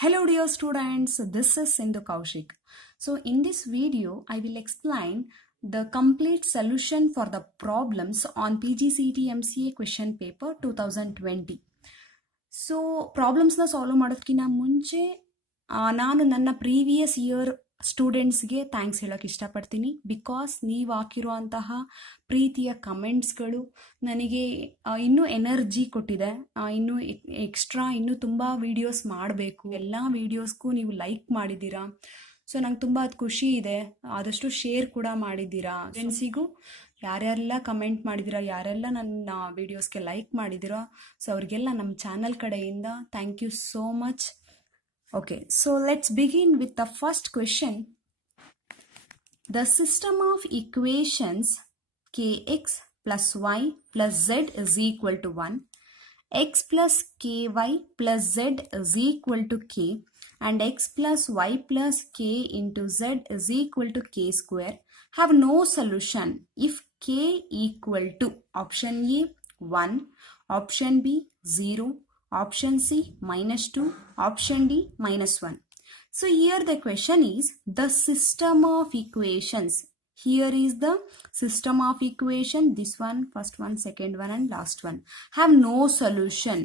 Hello dear students, this is Sindhu Kaushik. So in this video, I will explain the complete solution for the problems on PGCET MCA question paper 2020. So ಪ್ರಾಬ್ಲಮ್ಸ್ನ solve ಮಾಡೋದಕ್ಕಿಂತ ಮುಂಚೆ ನಾನು ನನ್ನ previous year ಸ್ಟೂಡೆಂಟ್ಸ್ಗೆ ಥ್ಯಾಂಕ್ಸ್ ಹೇಳೋಕ್ಕೆ ಇಷ್ಟಪಡ್ತೀನಿ. ಬಿಕಾಸ್ ನೀವು ಹಾಕಿರುವಂತಹ ಪ್ರೀತಿಯ ಕಮೆಂಟ್ಸ್ಗಳು ನನಗೆ ಇನ್ನೂ ಎನರ್ಜಿ ಕೊಟ್ಟಿದೆ. ಇನ್ನೂ ಎಕ್ಸ್ಟ್ರಾ ಇನ್ನೂ ತುಂಬ ವೀಡಿಯೋಸ್ ಮಾಡಬೇಕು. ಎಲ್ಲ ವೀಡಿಯೋಸ್ಗೂ ನೀವು ಲೈಕ್ ಮಾಡಿದ್ದೀರಾ. ಸೊ ನಂಗೆ ತುಂಬ ಅದು ಖುಷಿ ಇದೆ. ಆದಷ್ಟು ಶೇರ್ ಕೂಡ ಮಾಡಿದ್ದೀರಾ. ಫ್ರೆಂಡ್ಸಿಗೂ ಯಾರ್ಯಾರೆಲ್ಲ ಕಮೆಂಟ್ ಮಾಡಿದ್ದೀರಾ, ಯಾರೆಲ್ಲ ನನ್ನ ವೀಡಿಯೋಸ್ಗೆ ಲೈಕ್ ಮಾಡಿದ್ದೀರಾ, ಸೊ ಅವ್ರಿಗೆಲ್ಲ ನಮ್ಮ ಚಾನಲ್ ಕಡೆಯಿಂದ thank you so much. Okay, so let's begin with the first question. The system of equations kx plus y plus z is equal to 1, x plus ky plus z is equal to k, and x plus y plus k into z is equal to k square have no solution if k equal to option A 1, option B 0, option C -2, option D -1. So here the question is the system of equations. Here is the system of equation. This one, first one, second one, and last one have no solution.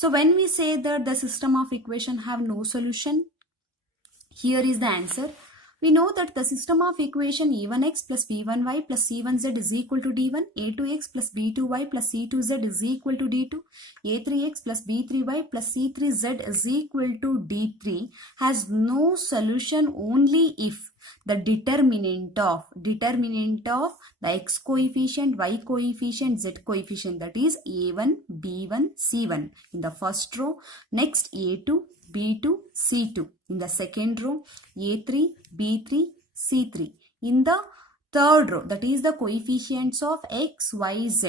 So when we say that the system of equation have no solution, here is the answer. We know that the system of equation a1x plus b1y plus c1z is equal to d1, a2x plus b2y plus c2z is equal to d2, a3x plus b3y plus c3z is equal to d3 has no solution only if the determinant of the x coefficient, y coefficient, z coefficient, that is a1, b1, c1 in the first row, next a2, b2, c2 in the second row, a3, b3, c3 in the third row, that is the coefficients of x, y, z,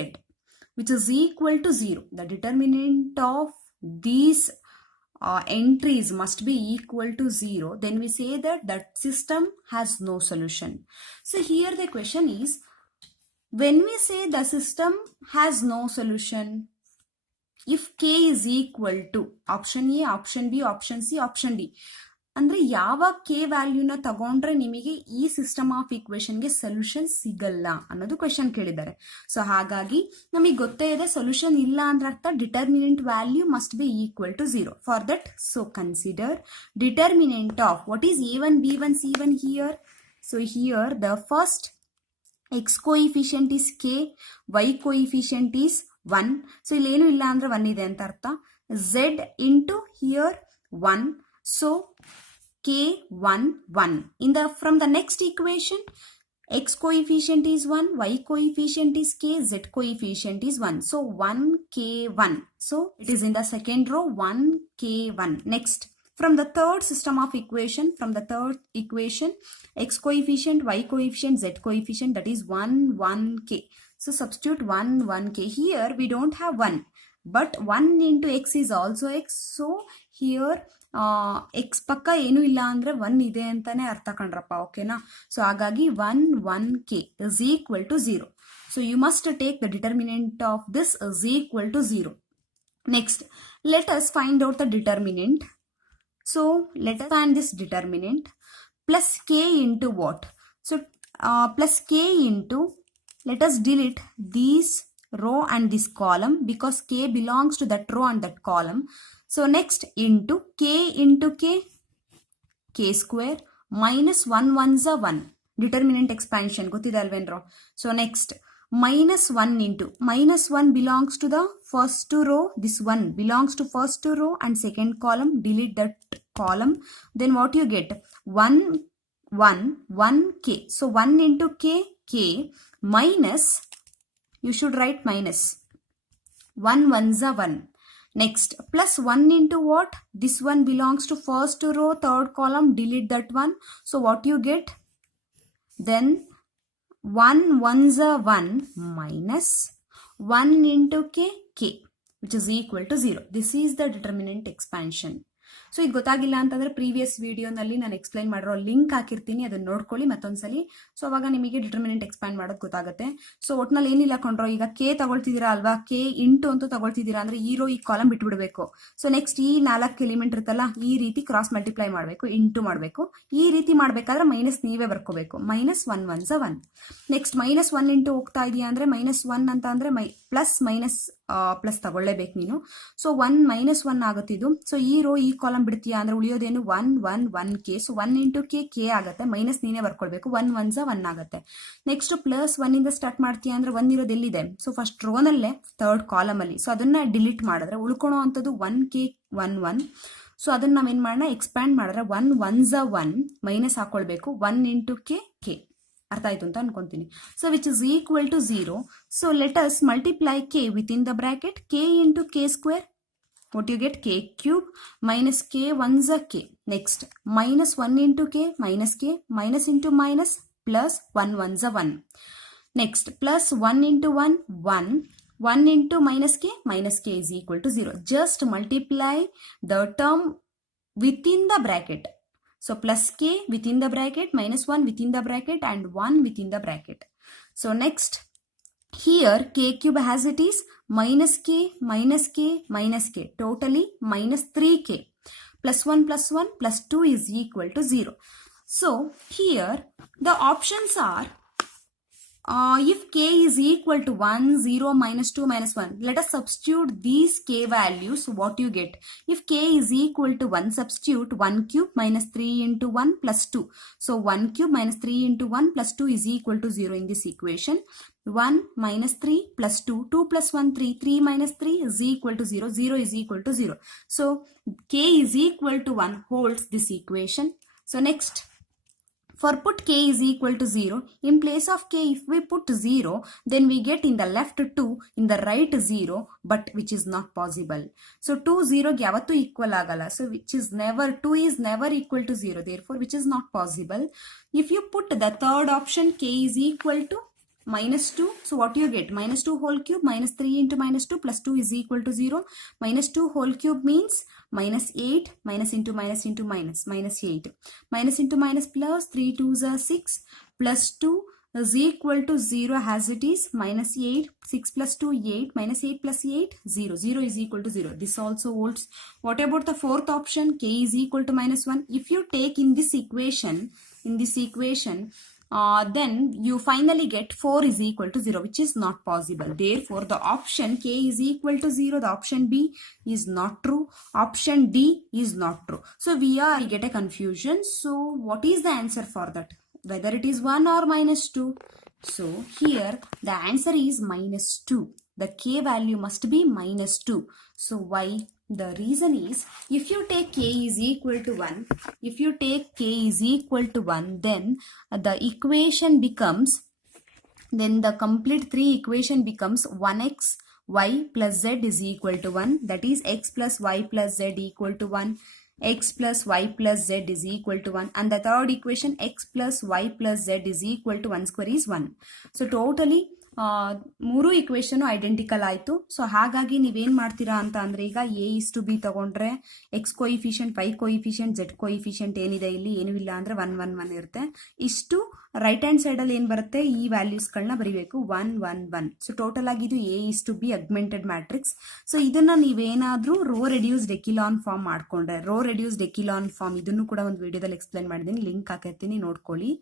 which is equal to 0. The determinant of these entries must be equal to 0. Then we say that that system has no solution. So here the question is, when we say the system has no solution, if k is equal to option A, option B, option C, option D, ಅಂದ್ರೆ ಯಾವ ಕೆ ವ್ಯಾಲ್ಯೂನ ತಗೊಂಡ್ರೆ ನಿಮಗೆ ಈ system of ಇಕ್ವೇಶನ್ಗೆ ಸೊಲ್ಯೂಷನ್ ಸಿಗಲ್ಲ ಅನ್ನೋದು ಕ್ವೆಶನ್ ಕೇಳಿದ್ದಾರೆ. ಸೊ ಹಾಗಾಗಿ ನಮಗೆ ಗೊತ್ತೇ ಇದೆ ಸೊಲ್ಯೂಷನ್ ಇಲ್ಲ ಅಂದ್ರೆ ಅರ್ಥ determinant value must be equal to 0. For that, so consider determinant of what is a1, b1, c1 here. So here the first x coefficient is k, y coefficient is 1. ಸೊ ಇಲ್ಲೇನು ಇಲ್ಲ ಅಂದ್ರೆ 1 ಇದೆ ಅಂತ ಅರ್ಥ. z into here 1. So k1 1. From the next equation, x coefficient is 1, y coefficient is k, z coefficient is 1. So 1k1. So it is in the second row, 1k1. Next, from the third system of equation, x coefficient, y coefficient, z coefficient, that is 1k. So substitute 1k. Here we don't have 1, but 1 into x is also x. So here x ಪಕ್ಕ ಏನು ಇಲ್ಲ ಅಂದ್ರೆ 1 ಇದೆ ಅಂತಾನೆ ಅರ್ಥ ಕಣ್ರಪ್ಪ. ಓಕೆನಾ? ಸೊ ಹಾಗಾಗಿ 1k is equal to 0. So you must take the determinant of this is equal to 0. Next, let us find out the determinant. So let us find this determinant. Plus k into what? So plus k into, let us delete these row and this column because k belongs to that row and that column. So next, into k square minus 1 ones are 1. Determinant expansion ಗೊತ್ತಿದೆ ಅಲ್ವೇನ್ರೋ. So next, minus 1 into, minus 1 belongs to the first row, this 1 belongs to first row and second column, delete that column. Then what you get? 1k. So 1 into k minus, you should write minus 1 ones are 1. Next, plus 1 into what? This one belongs to first row, third column, delete that one. So what you get? Then 1 ones are 1 minus 1 into k, which is equal to 0. This is the determinant expansion. So ಇದು ಗೊತ್ತಾಗಿಲ್ಲ ಅಂತಂದ್ರೆ ಪ್ರೀವಿಯಸ್ ವಿಡಿಯೋನಲ್ಲಿ ನಾನು ಎಕ್ಸ್ಪ್ಲೈನ್ ಮಾಡಿರೋ ಲಿಂಕ್ ಹಾಕಿರ್ತೀನಿ, ಅದನ್ನ ನೋಡ್ಕೊಳ್ಳಿ ಮತ್ತೊಂದ್ಸಲಿ. ಸೊ ಅವಾಗ ನಿಮಗೆ ಡಿಟರ್ಮಿನೆಂಟ್ ಎಕ್ಸ್ಪ್ಯಾಂಡ್ ಮಾಡೋದು ಗೊತ್ತಾಗುತ್ತೆ. ಸೊ ಒಟ್ನಲ್ಲಿ ಏನಿಲ್ಲ ಕೊಂಡ್ರೋ, ಈಗ ಕೆ ತಗೊಳ್ತಿದ್ದೀರಾ ಅಲ್ವಾ, ಕೆ ಇಂಟು ಅಂತ ತಗೊಳ್ತಿದ್ದೀರಾ ಅಂದ್ರೆ ಈ ಕಾಲಮ್ ಬಿಟ್ಬಿಡ್ಬೇಕು. ಸೊ ನೆಕ್ಸ್ಟ್ ಈ 4 ಎಲಿಮೆಂಟ್ ಇರುತ್ತಲ್ಲ, ಈ ರೀತಿ ಕ್ರಾಸ್ ಮಲ್ಟಿಪ್ಲೈ ಮಾಡಬೇಕು, ಇಂಟು ಮಾಡಬೇಕು. ಈ ರೀತಿ ಮಾಡ್ಬೇಕಾದ್ರೆ ಮೈನಸ್ ನೀವೇ ಬರ್ಕೋಬೇಕು, -1 1 1. ನೆಕ್ಸ್ಟ್ -1 ಇಂಟು ಹೋಗ್ತಾ ಇದೆಯಾ ಅಂದ್ರೆ -1 ಅಂತ ಅಂದ್ರೆ ಪ್ಲಸ್ ಮೈನಸ್ ಪ್ಲಸ್ ತಗೊಳ್ಳೇಬೇಕು ನೀನು. ಸೊ 1 -1 ಆಗುತ್ತಿದ್ದು. ಸೊ ಈ ಕಾಲಮ್ ಬಿಡ್ತೀಯಾ ಅಂದ್ರೆ ಉಳಿಯೋದೇನು 1 1 1 ಕೆ. ಸೊ 1 ಇಂಟು ಕೆ ಆಗುತ್ತೆ, ಮೈನಸ್ ನೀನೇ ಬರ್ಕೊಳ್ಬೇಕು, 1 1 1 ಆಗುತ್ತೆ. ನೆಕ್ಸ್ಟ್ +1 ಇಂದ ಸ್ಟಾರ್ಟ್ ಮಾಡ್ತೀಯಾ ಅಂದ್ರೆ 1 ಇರೋದು ಎಲ್ಲಿದೆ, ಸೊ ಫಸ್ಟ್ ರೋನಲ್ಲೇ ಥರ್ಡ್ ಕಾಲಮ್ ಅಲ್ಲಿ. ಸೊ ಅದನ್ನ ಡಿಲೀಟ್ ಮಾಡಿದ್ರೆ ಉಳ್ಕೊಳೋ ಅಂಥದ್ದು 1 ಕೆ 1 1. ಸೊ ಅದನ್ನ ನಾವೇನ್ ಮಾಡೋಣ, ಎಕ್ಸ್ಪ್ಯಾಂಡ್ ಮಾಡಿದ್ರೆ 1 1 1 ಮೈನಸ್ ಹಾಕೊಳ್ಬೇಕು, 1 ಇಂಟು ಕೆ. ಅರ್ಥ ಆಯ್ತು ಅಂತ ಅನ್ಕೊಂತೀನಿ. So which is equal to 0. So let us multiply K with in the bracket, K into K square. what you get, k cube minus k 1s a k. Next -1 into k, minus into minus, plus 1 1s a 1. Next plus 1 into 1 1 into minus k is equal to 0. Just multiply the term within the bracket. So plus k within the bracket, -1 within the bracket, and 1 within the bracket. So next here k cube as it is minus k minus k minus k, totally -3k. +1 +1 +2 is equal to 0. So here the options are, if k is equal to 1 0 -2 -1, let us substitute these k values. What you get, if k is equal to 1, substitute 1 cube minus 3 into 1 plus 2. So 1 cube minus 3 into 1 plus 2 is equal to 0 in this equation. 1 minus 3 plus 2, 2 plus 1 3, 3 minus 3 is equal to 0, 0 is equal to 0. So k is equal to 1 holds this equation. So next, for put k is equal to 0, in place of k if we put 0, then we get in the left 2, in the right 0, but which is not possible. So 2 0 ಗೆ ಯಾವತ್ತೂ equal ಆಗಲ್ಲ. So which is never, 2 is never equal to 0, therefore which is not possible. If you put the third option, k is equal to -2, so what you get, -2 whole cube minus 3 into -2 plus 2 is equal to 0. -2 whole cube means -8, minus into minus into minus, -8, minus into minus plus, 3 2s are 6, plus 2 is equal to 0 as it is, -8, 6 plus 2 8, -8 plus 8 0, 0 is equal to 0. This also holds. What about the fourth option, k is equal to -1? If you take in this equation, then you finally get 4 is equal to 0, which is not possible. Therefore the option k is equal to 0, the option B is not true, option D is not true. So we get a confusion. So what is the answer for that, whether it is 1 or -2? So here the answer is -2. The k value must be -2. So why? The reason is, if you take k is equal to 1, then the equation becomes, then the complete 3 equation becomes 1x y plus z is equal to 1, that is x plus y plus z equal to 1, x plus y plus z is equal to 1, and the third equation x plus y plus z is equal to 1 square is 1. So totally 3 equation identical ಆಯಿತು. ಸೊ ಹಾಗಾಗಿ ನೀವೇನು ಮಾಡ್ತೀರಾ ಅಂತ ಅಂದರೆ, ಈಗ a:b ತಗೊಂಡ್ರೆ x coefficient, y coefficient, z coefficient ಏನಿದೆ ಇಲ್ಲಿ ಏನೂ ಇಲ್ಲ ಅಂದರೆ 1 1 1 ಇರುತ್ತೆ. ಇಷ್ಟು ರೈಟ್ ಹ್ಯಾಂಡ್ ಸೈಡಲ್ಲಿ ಏನು ಬರುತ್ತೆ, ಈ ವ್ಯಾಲ್ಯೂಸ್ಗಳನ್ನ ಬರೀಬೇಕು 1 1 1. ಸೊ ಟೋಟಲ್ ಆಗಿ ಇದು a:b ಅಗ್ಮೆಂಟೆಡ್ ಮ್ಯಾಟ್ರಿಕ್ಸ್. ಸೊ ಇದನ್ನ ನೀವೇನಾದರೂ ರೋ ರೆಡ್ಯೂಸ್ಡ್ ಎಕಿಲಾನ್ ಫಾರ್ಮ್ ಮಾಡ್ಕೊಂಡ್ರೆ, ರೋ ರೆಡ್ಯೂಸ್ಡ್ ಎಕಿಲಾನ್ ಫಾರ್ಮ್ ಇದನ್ನು ಕೂಡ ಒಂದು ವಿಡಿಯೋದಲ್ಲಿ ಎಕ್ಸ್ಪ್ಲೈನ್ ಮಾಡಿದ್ದೀನಿ, ಲಿಂಕ್ ಹಾಕಿರ್ತೀನಿ ನೋಡ್ಕೊಳ್ಳಿ.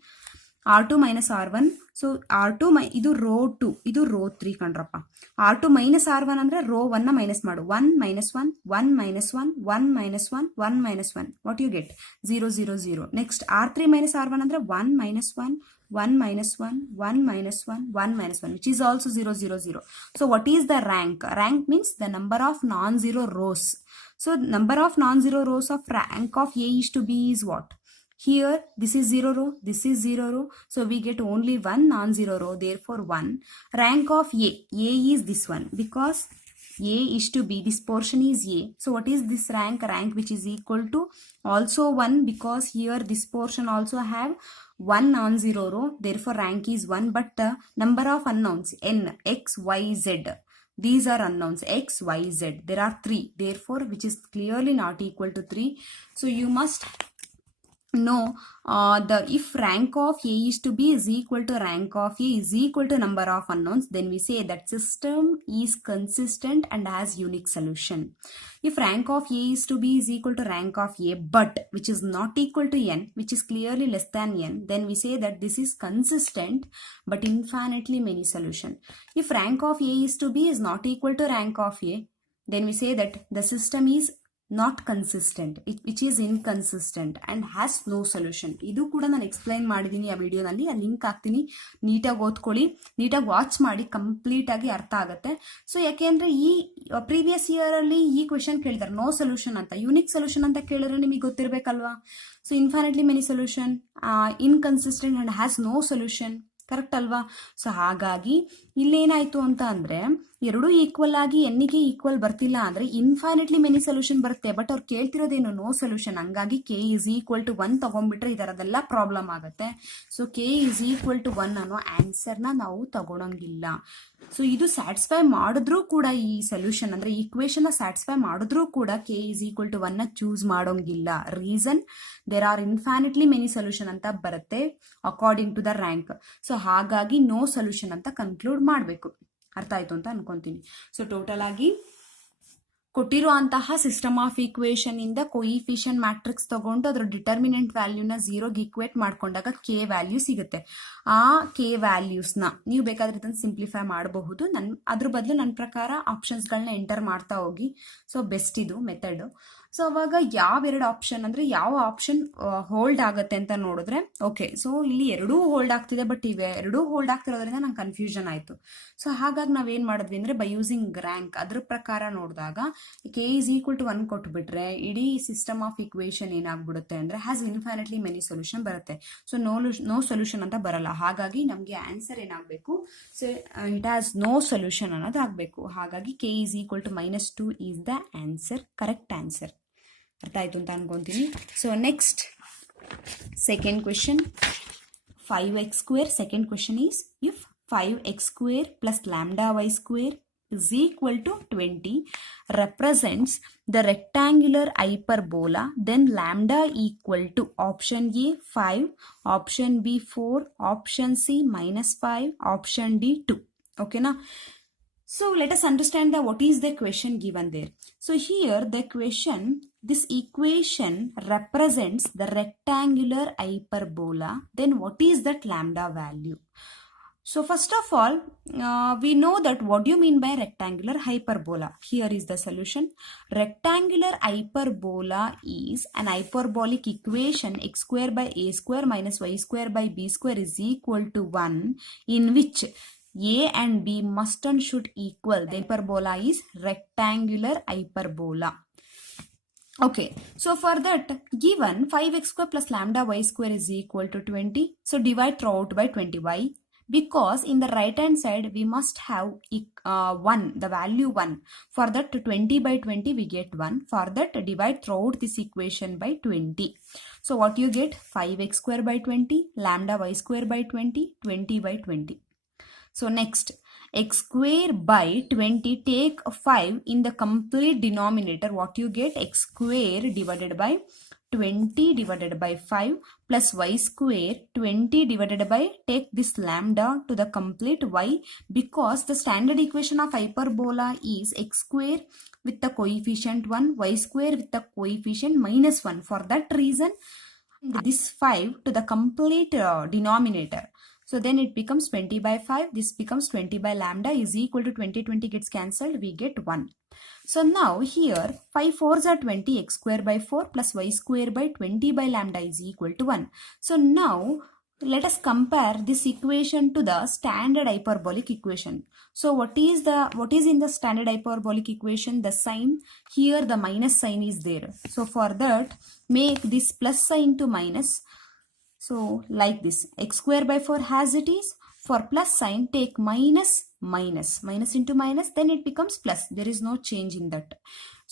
R2 minus R1. So R2 ಇದು ರೋ 2, ಇದು ರೋ 3 ಕಣ್ರಪ್ಪ. R2 minus R1 ಅಂದರೆ ರೋ 1 ಮೈನಸ್ ಮಾಡು, 1 minus 1 1 minus 1 1 minus 1 1 minus 1, what you get, 0 0 0. Next R3 minus R1 ಅಂದರೆ 1 minus 1 1 minus 1 1 minus 1 1 minus 1, which is also 0 0 0. So what is the rank? Rank means the number of non-zero rows. So number of non-zero rows of rank of a:b is what? Here this is 0 row, this is 0 row, so we get only one non-zero row, therefore 1. Rank of a is this one, because a:b, this portion is a. So what is this rank? Rank which is equal to also 1, because here this portion also have one non-zero row, therefore rank is 1. But the number of unknowns n, x, y, z, These are unknowns, x, y, z. There are 3, therefore which is clearly not equal to 3. So you must know if rank of A is to B is equal to rank of A is equal to number of unknowns, then we say that system is consistent and has unique solution. If rank of A is to B is equal to rank of A but which is not equal to n, which is clearly less than n, then we say that this is consistent but infinitely many solution. If rank of A is to B is not equal to rank of A, then we say that the system is not consistent, which is inconsistent and has no solution. ಇದು ಕೂಡ ನಾನು ಎಕ್ಸ್ಪ್ಲೈನ್ ಮಾಡಿದ್ದೀನಿ ಆ ವಿಡಿಯೋನಲ್ಲಿ, ಆ ಲಿಂಕ್ ಹಾಕ್ತೀನಿ, ನೀಟಾಗಿ ಓದ್ಕೊಳ್ಳಿ, ನೀಟಾಗಿ ವಾಚ್ ಮಾಡಿ, ಕಂಪ್ಲೀಟ್ ಆಗಿ ಅರ್ಥ ಆಗುತ್ತೆ. ಸೊ ಯಾಕೆಂದ್ರೆ ಈ ಪ್ರೀವಿಯಸ್ ಇಯರ್ ಅಲ್ಲಿ ಈ ಕ್ವೆಶನ್ ಕೇಳಿದಾರೆ, ನೋ ಸೊಲ್ಯೂಷನ್ ಅಂತ, ಯೂನಿಕ್ ಸೊಲ್ಯೂಷನ್ ಅಂತ ಕೇಳಿದ್ರೆ ನಿಮಗೆ ಗೊತ್ತಿರಬೇಕಲ್ವಾ. So infinitely many solution, inconsistent and has no solution, correct ಅಲ್ವಾ. ಸೊ ಹಾಗಾಗಿ ಇಲ್ಲೇನಾಯ್ತು ಅಂತ ಅಂದ್ರೆ ಎರಡು ಈಕ್ವಲ್ ಆಗಿ ಎನ್ನಿಗೆ ಈಕ್ವಲ್ ಬರ್ತಿಲ್ಲ ಅಂದ್ರೆ ಇನ್ಫೈನೈಟ್ಲಿ ಮೆನಿ ಸೊಲ್ಯೂಷನ್ ಬರುತ್ತೆ. ಬಟ್ ಅವ್ರು ಕೇಳ್ತಿರೋದೇನು ನೋ ಸೊಲ್ಯೂಷನ್. ಹಂಗಾಗಿ ಕೆ ಇಸ್ ಈಕ್ವಲ್ ಟು 1 ತಗೊಂಡ್ಬಿಟ್ರೆ ಈ ತರದೆಲ್ಲ ಪ್ರಾಬ್ಲಮ್ ಆಗುತ್ತೆ. So k is equal to 1 ಅನ್ನೋ ಆನ್ಸರ್ನ ನಾವು ತಗೊಳಂಗಿಲ್ಲ. ಸೊ ಇದು ಸ್ಯಾಟಿಸ್ಫೈ ಮಾಡಿದ್ರೂ ಕೂಡ, ಈ ಸೊಲ್ಯೂಷನ್ ಅಂದ್ರೆ ಈಕ್ವೇಶನ್ ಸ್ಯಾಟಿಸ್ಫೈ ಮಾಡಿದ್ರೂ ಕೂಡ K is equal to 1 choose ಮಾಡೋಂಗಿಲ್ಲ. Reason, there are infinitely many solution ಅಂತ ಬರುತ್ತೆ according to the rank. So ಹಾಗಾಗಿ ನೋ ಸೊಲ್ಯೂಷನ್ ಅಂತ ಕನ್ಕ್ಲೂಡ್ ಮಾಡಬೇಕು. ಅರ್ಥ ಆಯ್ತು ಅಂತ ಅನ್ಕೊಂತೀನಿ. ಸೊ ಟೋಟಲ್ ಆಗಿ ಕೊಟ್ಟಿರುವಂತಹ ಸಿಸ್ಟಮ್ ಆಫ್ ಈಕ್ವೇಶನ್ ಇಂದ ಕೋಇಫಿಷಿಯಂಟ್ ಮ್ಯಾಟ್ರಿಕ್ಸ್ ತಗೊಂಡು ಅದರ ಡಿಟರ್ಮಿನೆಂಟ್ ವ್ಯಾಲ್ಯೂನ 0ಗೆ ಈಕ್ವೇಟ್ ಮಾಡ್ಕೊಂಡಾಗ ಕೆ ವ್ಯಾಲ್ಯೂ ಸಿಗುತ್ತೆ. ಆ ಕೆ ವ್ಯಾಲ್ಯೂಸ್ನ ನೀವು ಬೇಕಾದ್ರೆ ಇದನ್ನು ಸಿಂಪ್ಲಿಫೈ ಮಾಡಬಹುದು. ಅದ್ರ ಬದಲು ನನ್ನ ಪ್ರಕಾರ ಆಪ್ಷನ್ಸ್ಗಳನ್ನ ಎಂಟರ್ ಮಾಡ್ತಾ ಹೋಗಿ. ಸೊ ಬೆಸ್ಟ್ ಇದು ಮೆಥಡ್. ಸೊ ಅವಾಗ ಯಾವೆರಡು ಆಪ್ಷನ್ ಅಂದ್ರೆ ಯಾವ ಆಪ್ಷನ್ ಹೋಲ್ಡ್ ಆಗುತ್ತೆ ಅಂತ ನೋಡಿದ್ರೆ, ಓಕೆ ಸೊ ಇಲ್ಲಿ ಎರಡೂ ಹೋಲ್ಡ್ ಆಗ್ತಿದೆ, ಬಟ್ ಇವೆ ಎರಡೂ ಹೋಲ್ಡ್ ಆಗ್ತಿರೋದ್ರಿಂದ ನಂಗೆ ಕನ್ಫ್ಯೂಷನ್ ಆಯ್ತು. ಸೊ ಹಾಗಾಗಿ ನಾವೇನ್ ಮಾಡಿದ್ವಿ ಅಂದ್ರೆ ಬೈ ಯೂಸಿಂಗ್ ರ್ಯಾಂಕ್ ಅದ್ರ ಪ್ರಕಾರ ನೋಡಿದಾಗ ಕೆ ಇಸ್ ಈಕ್ವಲ್ ಟು 1 ಕೊಟ್ಬಿಟ್ರೆ ಇಡೀ ಸಿಸ್ಟಮ್ ಆಫ್ ಇಕ್ವೇಶನ್ ಏನಾಗ್ಬಿಡುತ್ತೆ ಅಂದ್ರೆ ಹ್ಯಾಸ್ ಇನ್ಫೈನೈಟ್ಲಿ ಮೆನಿ ಸೊಲ್ಯೂಷನ್ ಬರುತ್ತೆ. ಸೊ ನೋ ಸೊಲ್ಯೂಷನ್ ಅಂತ ಬರಲ್ಲ. ಹಾಗಾಗಿ ನಮಗೆ ಆನ್ಸರ್ ಏನಾಗಬೇಕು, so it has no solution ಅನ್ನೋದು ಆಗಬೇಕು. ಹಾಗಾಗಿ K is equal to -2 is the answer, correct answer. ಅರ್ಥ ಆಯ್ತು ಅಂತ ಅನ್ಕೊಂತೀನಿ. So next second question, 5x square. Second question is, if 5x square plus lambda y square is equal to 20 represents the rectangular hyperbola, then lambda equal to option A 5, option B 4, option C -5, option D 2. Okay na? So let us understand what is the question given there. So here the question, this equation represents the rectangular hyperbola, then what is that lambda value? So first of all, we know that what do you mean by rectangular hyperbola. Here is the solution. Rectangular hyperbola is an hyperbolic equation x square by a square minus y square by b square is equal to 1, in which a and b must and should equal. The hyperbola is rectangular hyperbola. Okay, so for that given 5x square plus lambda y square is equal to 20. So divide throughout by 20. Why? Because in the right hand side we must have 1, the value 1. For that 20 by 20 we get 1. For that divide throughout this equation by 20. So what you get? 5x square by 20, lambda y square by 20, 20 by 20. So next, x square by 20, take 5 in the complete denominator. What you get? X square divided by 20 divided by 5 plus y square 20 divided by, take this lambda to the complete y, because the standard equation of hyperbola is x square with the coefficient 1, y square with the coefficient -1. For that reason, this 5 to the complete denominator. So then it becomes 20 by 5. This becomes 20 by lambda is equal to 20. 20 gets cancelled. We get 1. So now here 5 4s are 20. X square by 4 plus y square by 20 by lambda is equal to 1. So now let us compare this equation to the standard hyperbolic equation. So what is in the standard hyperbolic equation? The sign. Here the minus sign is there. So for that, make this plus sign to minus. So like this, x square by 4 as it is. For plus sign, take minus into minus, then it becomes plus. There is no change in that.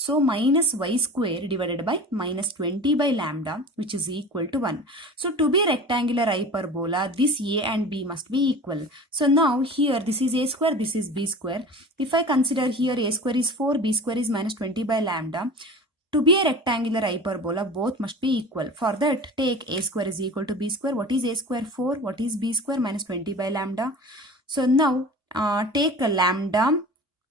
So minus y square divided by minus 20 by lambda, which is equal to 1. So to be rectangular hyperbola, this a and b must be equal. So now here this is a square, this is b square. If I consider here a square is 4, b square is minus 20 by lambda. To be a rectangular hyperbola, both must be equal. For that, take a square is equal to b square. What is a square? 4. What is b square? Minus 20 by lambda. So now take a lambda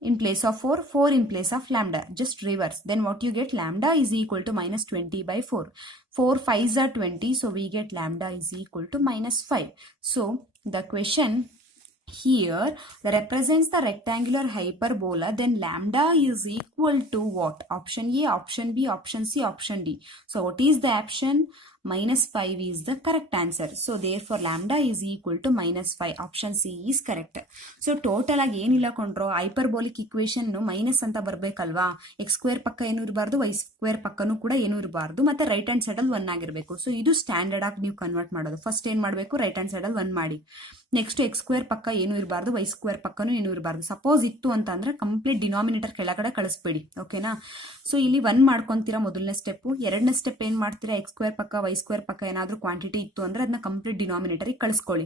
in place of 4, 4 in place of lambda. Just reverse. Then what you get? Lambda is equal to minus 20 by 4. 4 5s are 20. So we get lambda is equal to minus 5. So the question here represents the rectangular hyperbola, then lambda is equal to what? Option A, option B, option C, option D. So what is the option? Minus 5 is the correct answer. So therefore lambda is equal to minus 5. Option C is correct. So total ಆಗಿ ಏನಿಲ್ಲ ಕೊಂಡ್ರು hyperbolic equation minus ಅಂತ ಬರ್ಬೇಕಲ್ವಾ. X square ಪಕ್ಕ ಏನೂ ಇರಬಾರ್ದು, Y square ಪಕ್ಕನೂ ಕೂಡ ಏನೂ ಇರಬಾರ್ದು, ಮತ್ತೆ ರೈಟ್ ಹ್ಯಾಂಡ್ ಸೈಡ್ ಅಲ್ಲಿ 1 ಆಗಿರಬೇಕು. ಸೊ ಇದು ಸ್ಟ್ಯಾಂಡರ್ಡ್ ಆಗಿ ನೀವು ಕನ್ವರ್ಟ್ ಮಾಡೋದು. ಫಸ್ಟ್ ಏನ್ ಮಾಡಬೇಕು? ರೈಟ್ ಹ್ಯಾಂಡ್ ಸೈಡ್ ಅಲ್ಲಿ 1 ಮಾಡಿ. ನೆಕ್ಸ್ಟ್ ಎಕ್ಸ್ ಸ್ಕ್ವೇರ್ ಪಕ್ಕ ಏನೂ ಇರಬಾರ್ದು, ವೈ ಸ್ಕ್ವೇರ್ ಪಕ್ಕನೂ ಏನೂ ಇರಬಾರ್ದು. ಸಪೋಸ್ ಇತ್ತು ಅಂತಂದ್ರೆ ಕಂಪ್ಲೀಟ್ ಡಿನಾಮಿನೇಟರ್ ಕೆಳಗಡೆ ಕಳಿಸ್ಬೇಡಿ. ಓಕೆನಾ? ಸೊ ಇಲ್ಲಿ 1 ಮಾಡ್ಕೊಂತೀರಾ ಮೊದಲನೇ ಸ್ಟೆಪ್. ಎರಡನೇ ಸ್ಟೆಪ್ ಏನ್ ಮಾಡ್ತೀರಾ? ಎಕ್ಸ್ ಸ್ಕ್ವೇರ್ ಪಕ್ಕ ವೈ ಸ್ಕ್ವೇರ್ ಪಕ್ಕ ಏನಾದ್ರೂ ಕ್ವಾಂಟಿಟಿ ಇತ್ತು ಅಂದ್ರೆ ಅದನ್ನ ಕಂಪ್ಲೀಟ್ ಡಿನಾಮಿನೇಟರ್ ಕಳಿಸ್ಕೊಳ್ಳಿ.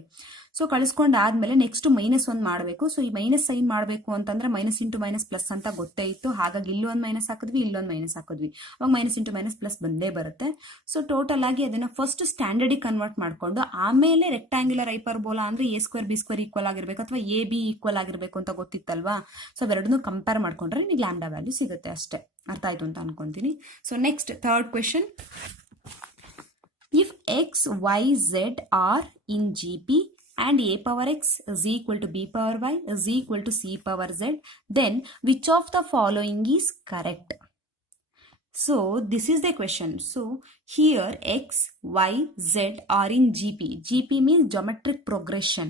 ಸೊ ಕಳಿಸ್ಕೊಂಡಾದ್ಮೇಲೆ ನೆಕ್ಸ್ಟ್ ಮೈನಸ್ 1 ಮಾಡಬೇಕು. ಸೊ ಈ ಮೈನಸ್ ಸೈನ್ ಮಾಡಬೇಕು ಅಂತಂದ್ರೆ ಮೈನಸ್ ಇಂಟು ಮೈನಸ್ ಪ್ಲಸ್ ಅಂತ ಗೊತ್ತೇ ಇತ್ತು. ಹಾಗಾಗಿ ಇಲ್ಲೊಂದು ಮೈನಸ್ ಹಾಕಿದ್ವಿ, ಇಲ್ಲೊಂದು ಮೈನಸ್ ಹಾಕಿದ್ವಿ. ಅವಾಗ ಮೈನಸ್ ಇಂಟು ಮೈನಸ್ ಪ್ಲಸ್ ಬಂದೇ ಬರುತ್ತೆ. ಸೊ ಟೋಟಲ್ ಆಗಿ ಅದನ್ನ ಫಸ್ಟ್ ಸ್ಟ್ಯಾಂಡರ್ಡ್ ಕನ್ವರ್ಟ್ ಮಾಡ್ಕೊಂಡು ಆಮೇಲೆ ರೆಕ್ಟಾಂಗ್ಯುಲರ್ ಹೈಪರ್ಬೋಲಾ ಅಂದ್ರೆ A square B square equal ಆಗಿರ್ಬೇಕು ಅಥವಾ ಎ ಬಿ ಈಕ್ವಲ್ ಆಗಿರ್ಬೇಕು ಅಂತ ಗೊತ್ತಿತ್ತಲ್ವಾ. ಸೊ ಅವೆರಡನ್ನು ಕಂಪೇರ್ ಮಾಡ್ಕೊಂಡ್ರೆ ನಿಮಗೆ ಲ್ಯಾಂಬ್ಡಾ ವ್ಯಾಲ್ಯೂ ಸಿಗುತ್ತೆ ಅಷ್ಟೇ. ಅರ್ಥ ಆಯ್ತು ಅಂತ ಅನ್ಕೊಂತೀನಿ. So next third question. If x, y, z are in GP and a power x is equal to b power y is equal to c power z, then which of the following is correct? So this is the question. So here x, y, z are in GP. GP means geometric progression.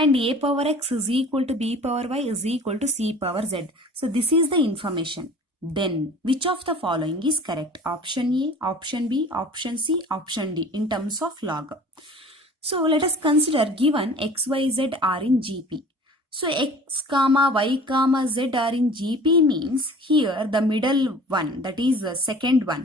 And a power x is equal to b power y is equal to c power z. So this is the information. Then which of the following is correct? Option A, option B, option C, option D in terms of log. So let us consider given x, y, z are in GP. So x comma y comma z are in GP means here the middle one, that is the second one,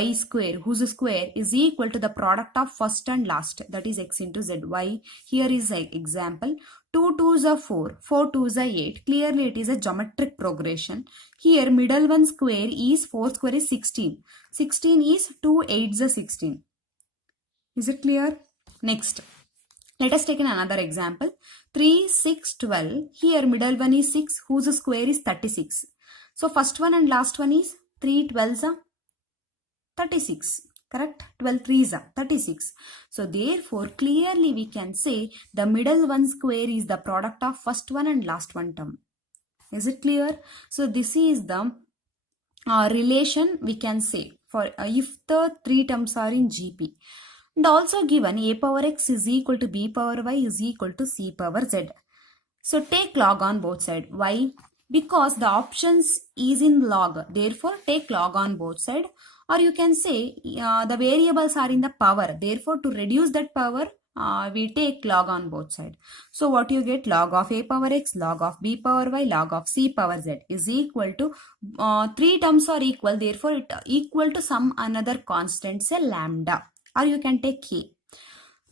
y square, whose square is equal to the product of first and last, that is x into z. Y here is an example. 2 2s are 4, 4 2s are 8. Clearly it is a geometric progression. Here middle one square is 4 square is 16. 16 is 2 8s are 16. Is it clear? Next. Let us take another example. 3, 6, 12. Here middle one is 6, whose square is 36. So first one and last one is 3 12s are 36. Correct? 12 3s are 36. So therefore clearly we can say the middle one square is the product of first one and last one term. Is it clear? So this is the relation we can say for if the 3 terms are in GP. And also given a power x is equal to b power y is equal to c power z. So take log on both sides. Why? Because the options is in log. Therefore take log on both sides. Or you can say the variables are in the power. Therefore to reduce that power we take log on both sides. So what you get? Log of a power x, log of b power y, log of c power z is equal to 3 terms are equal. Therefore it equal to some another constant, say lambda. Or you can take k.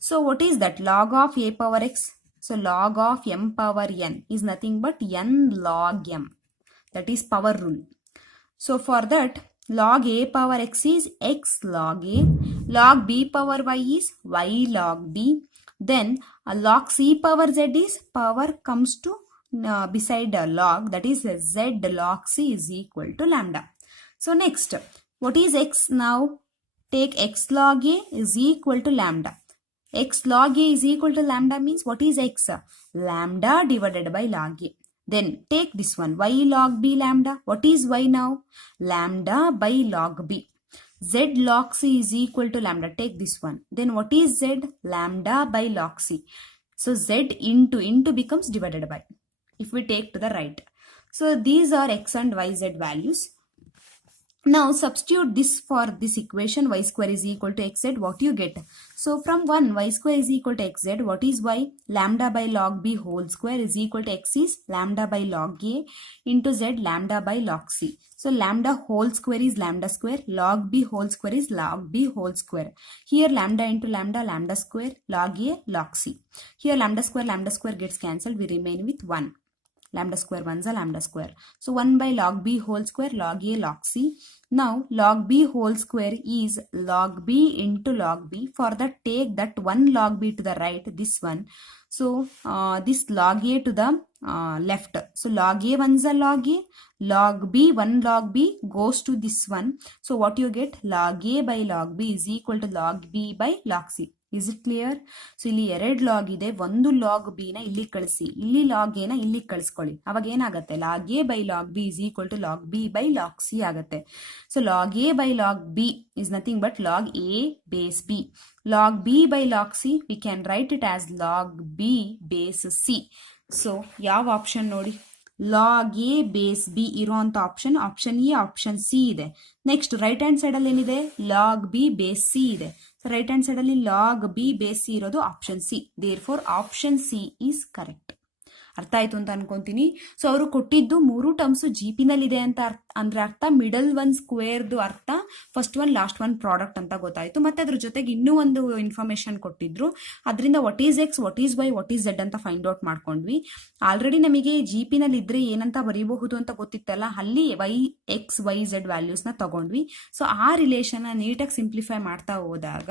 So what is that? Log of a power x. So log of m power n is nothing but n log m. That is power rule. So for that log a power x is x log a. Log b power y is y log b. Then log c power z is power comes to beside a log, that is z log c is equal to lambda. So next, what is x now? Take x log a is equal to lambda. X log a is equal to lambda means what is x? Lambda divided by log a. Then take this one, y log b lambda. What is y now? Lambda by log b. Z log c is equal to lambda. Take this one. Then what is z? Lambda by log c. So z into becomes divided by. If we take to the right. So these are x and y z values. Now substitute this for this equation, y square is equal to xz, what you get? So from 1, y square is equal to xz, what is y? Lambda by log b whole square is equal to x is lambda by log a into z lambda by log c. So lambda whole square is lambda square, log b whole square is log b whole square. Here lambda into lambda, lambda square, log a, log c. Here lambda square gets cancelled, we remain with 1. Lambda square 1 is a lambda square. So 1 by log b whole square, log a, log c. Now log b whole square is log b into log b. For that, take that 1 log b to the right, this one. So this log a to the left. So log a 1 is a log a, log b 1 log b goes to this one. So what you get? Log a by log b is equal to log b by log c. Is it clear? So ಇಲ್ಲಿ 2 ಲಾಗ್ ಇದೆ, ಒಂದು log B ನ ಇಲ್ಲಿ ಕಳಿಸಿ, ಇಲ್ಲಿ log A ನ ಇಲ್ಲಿ ಕಳಿಸ್ಕೊಳ್ಳಿ. ಅವಾಗ ಏನಾಗುತ್ತೆ? Log A by log B is equal to log B by log C ಆಗುತ್ತೆ. So log A by log B is nothing but log A base B. Log B by log C we can write it as log B base C. So ಯಾವ option ನೋಡಿ? ಲಾಗ್ A base ಬಿ ಇರುವಂತ option A, option C ಇದೆ. Next right hand side ಅಲ್ಲಿ ಏನಿದೆ? Log B base C ಇದೆ. So right hand side ಅಲ್ಲಿ ಲಾಗ್ ಬಿ ಬೇಸ್ ಸಿ ಇರೋದು option C. Therefore option C is correct. ಅರ್ಥ ಆಯ್ತು ಅಂತ ಅನ್ಕೊಂತೀನಿ. ಸೊ ಅವರು ಕೊಟ್ಟಿದ್ದು 3 ಟರ್ಮ್ಸ್ ಜಿ ಪಿ ನಲ್ಲಿದೆ ಅಂತ ಅಂದ್ರೆ ಅರ್ಥ ಮಿಡಲ್ ಒನ್ ಸ್ಕ್ವೇರ್ದು ಅರ್ಥ first one last one product ಅಂತ ಗೊತ್ತಾಯ್ತು. ಮತ್ತೆ ಅದ್ರ ಜೊತೆಗೆ ಇನ್ನೂ ಒಂದು ಇನ್ಫಾರ್ಮೇಶನ್ ಕೊಟ್ಟಿದ್ರು. ಅದರಿಂದ what is x, what is y, what is z ಅಂತ ಫೈಂಡ್ ಔಟ್ ಮಾಡ್ಕೊಂಡ್ವಿ. ಆಲ್ರೆಡಿ ನಮಗೆ ಜಿ ಪಿ ನಲ್ಲಿ ಇದ್ರೆ ಏನಂತ ಬರೀಬಹುದು ಅಂತ ಗೊತ್ತಿತ್ತಲ್ಲ, ಅಲ್ಲಿ y x y z values ನ ತಗೊಂಡ್ವಿ. ಸೊ ಆ ರಿಲೇಷನ್ ನೀಟಾಗಿ ಸಿಂಪ್ಲಿಫೈ ಮಾಡ್ತಾ ಹೋದಾಗ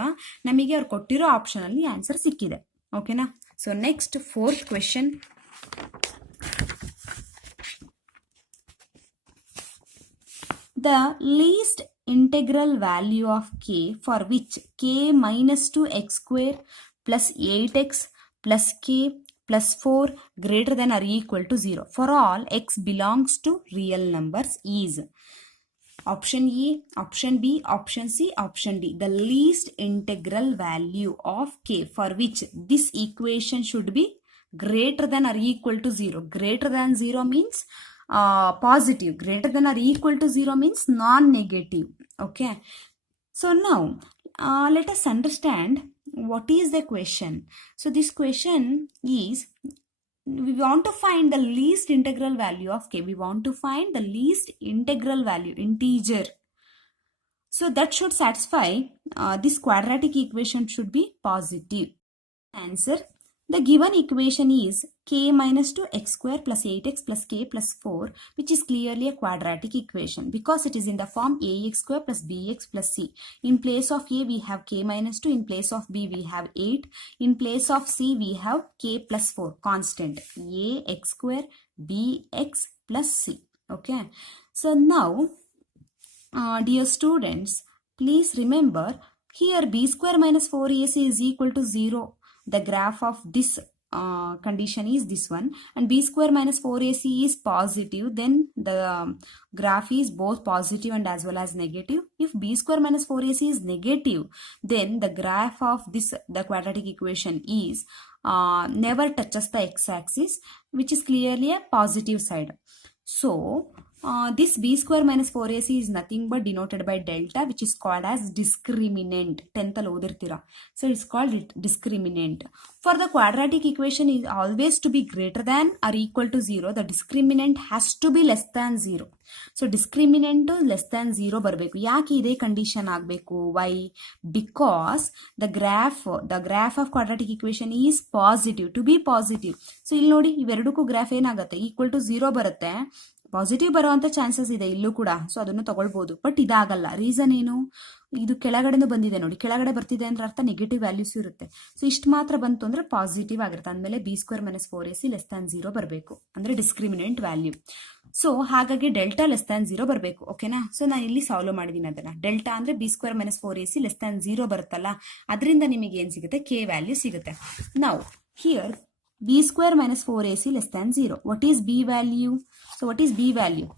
ನಮಗೆ ಅವ್ರು ಕೊಟ್ಟಿರೋ ಆಪ್ಷನ್ ಅಲ್ಲಿ ಆನ್ಸರ್ ಸಿಕ್ಕಿದೆ. ಓಕೆನಾ? So next 4th question. The least integral value of k for which k minus 2x square plus 8x plus k plus 4 greater than or equal to 0 for all x belongs to real numbers is option A, option B, option C, option D. The least integral value of k for which this equation should be greater than or equal to 0. Greater than 0 means positive. Greater than or equal to 0 means non-negative. Okay. So now let us understand what is the question. So this question is, we want to find the least integral value of k. We want to find the least integral value, integer. So that should satisfy this quadratic equation should be positive. Answer. The given equation is k minus 2x square plus 8x plus k plus 4, which is clearly a quadratic equation because it is in the form ax square plus bx plus c. In place of a, we have k minus 2. In place of b, we have 8. In place of c, we have k plus 4, constant. ax square bx plus c. Okay. So now, dear students, please remember here b square minus 4ac is equal to 0. The graph of this condition is this one, and b square minus 4ac is positive, then the graph is both positive and as well as negative. If b square minus 4ac is negative, then the graph of the quadratic equation is never touches the x-axis, which is clearly a positive side. So this b square minus 4ac is nothing but denoted by delta, which is called as discriminant. 10th al odirtira. So it's called discriminant. For the quadratic equation is always to be greater than or equal to 0. The discriminant has to be less than 0. So discriminant less than 0 ಬರಬೇಕು. ಯಾಕೆ ಇದೇ ಕಂಡೀಷನ್ ಆಗಬೇಕು? Why? Because the graph of quadratic equation is positive, to be positive. So ಇಲ್ಲಿ ನೋಡಿ, ಇವೆರಡಕ್ಕೂ ಗ್ರಾಫ್ ಏನಾಗುತ್ತೆ? Equal to 0 ಬರುತ್ತೆ. ಪಾಸಿಟಿವ್ ಬರುವಂತ ಚಾನ್ಸಸ್ ಇದೆ ಇಲ್ಲೂ ಕೂಡ. ಸೊ ಅದನ್ನು ತಗೊಳ್ಬಹುದು, ಬಟ್ ಇದಾಗಲ್ಲ. ರೀಸನ್ ಏನು? ಇದು ಕೆಳಗಡೆನೂ ಬಂದಿದೆ ನೋಡಿ. ಕೆಳಗಡೆ ಬರ್ತಿದೆ ಅಂದ್ರೆ ಅರ್ಥ ನೆಗೆಟಿವ್ ವ್ಯಾಲ್ಯೂಸ್ ಇರುತ್ತೆ. ಸೊ ಇಷ್ಟು ಮಾತ್ರ ಬಂತು ಅಂದ್ರೆ ಪಾಸಿಟಿವ್ ಆಗಿರುತ್ತೆ. ಅಂದಮೇಲೆ B square minus 4ac less than 0 ಬರಬೇಕು, ಅಂದ್ರೆ ಡಿಸ್ಕ್ರಿಮಿನೆಂಟ್ ವ್ಯಾಲ್ಯೂ. ಸೊ ಹಾಗಾಗಿ ಡೆಲ್ಟಾ ಲೆಸ್ ದ್ಯಾನ್ 0 ಬರಬೇಕು. ಓಕೆನಾ? ಸೊ ನಾನು ಇಲ್ಲಿ ಸಾಲ್ವ್ ಮಾಡಿದೀನಿ ಅದನ್ನ. ಡೆಲ್ಟಾ ಅಂದ್ರೆ B square minus 4ac less than 0 ಬರುತ್ತಲ್ಲ, ಅದರಿಂದ ನಿಮಗೆ ಏನ್ ಸಿಗುತ್ತೆ? ಕೆ ವ್ಯಾಲ್ಯೂ ಸಿಗುತ್ತೆ. ನಾವು here b square minus 4ac less than 0. What is b value? So what is b value?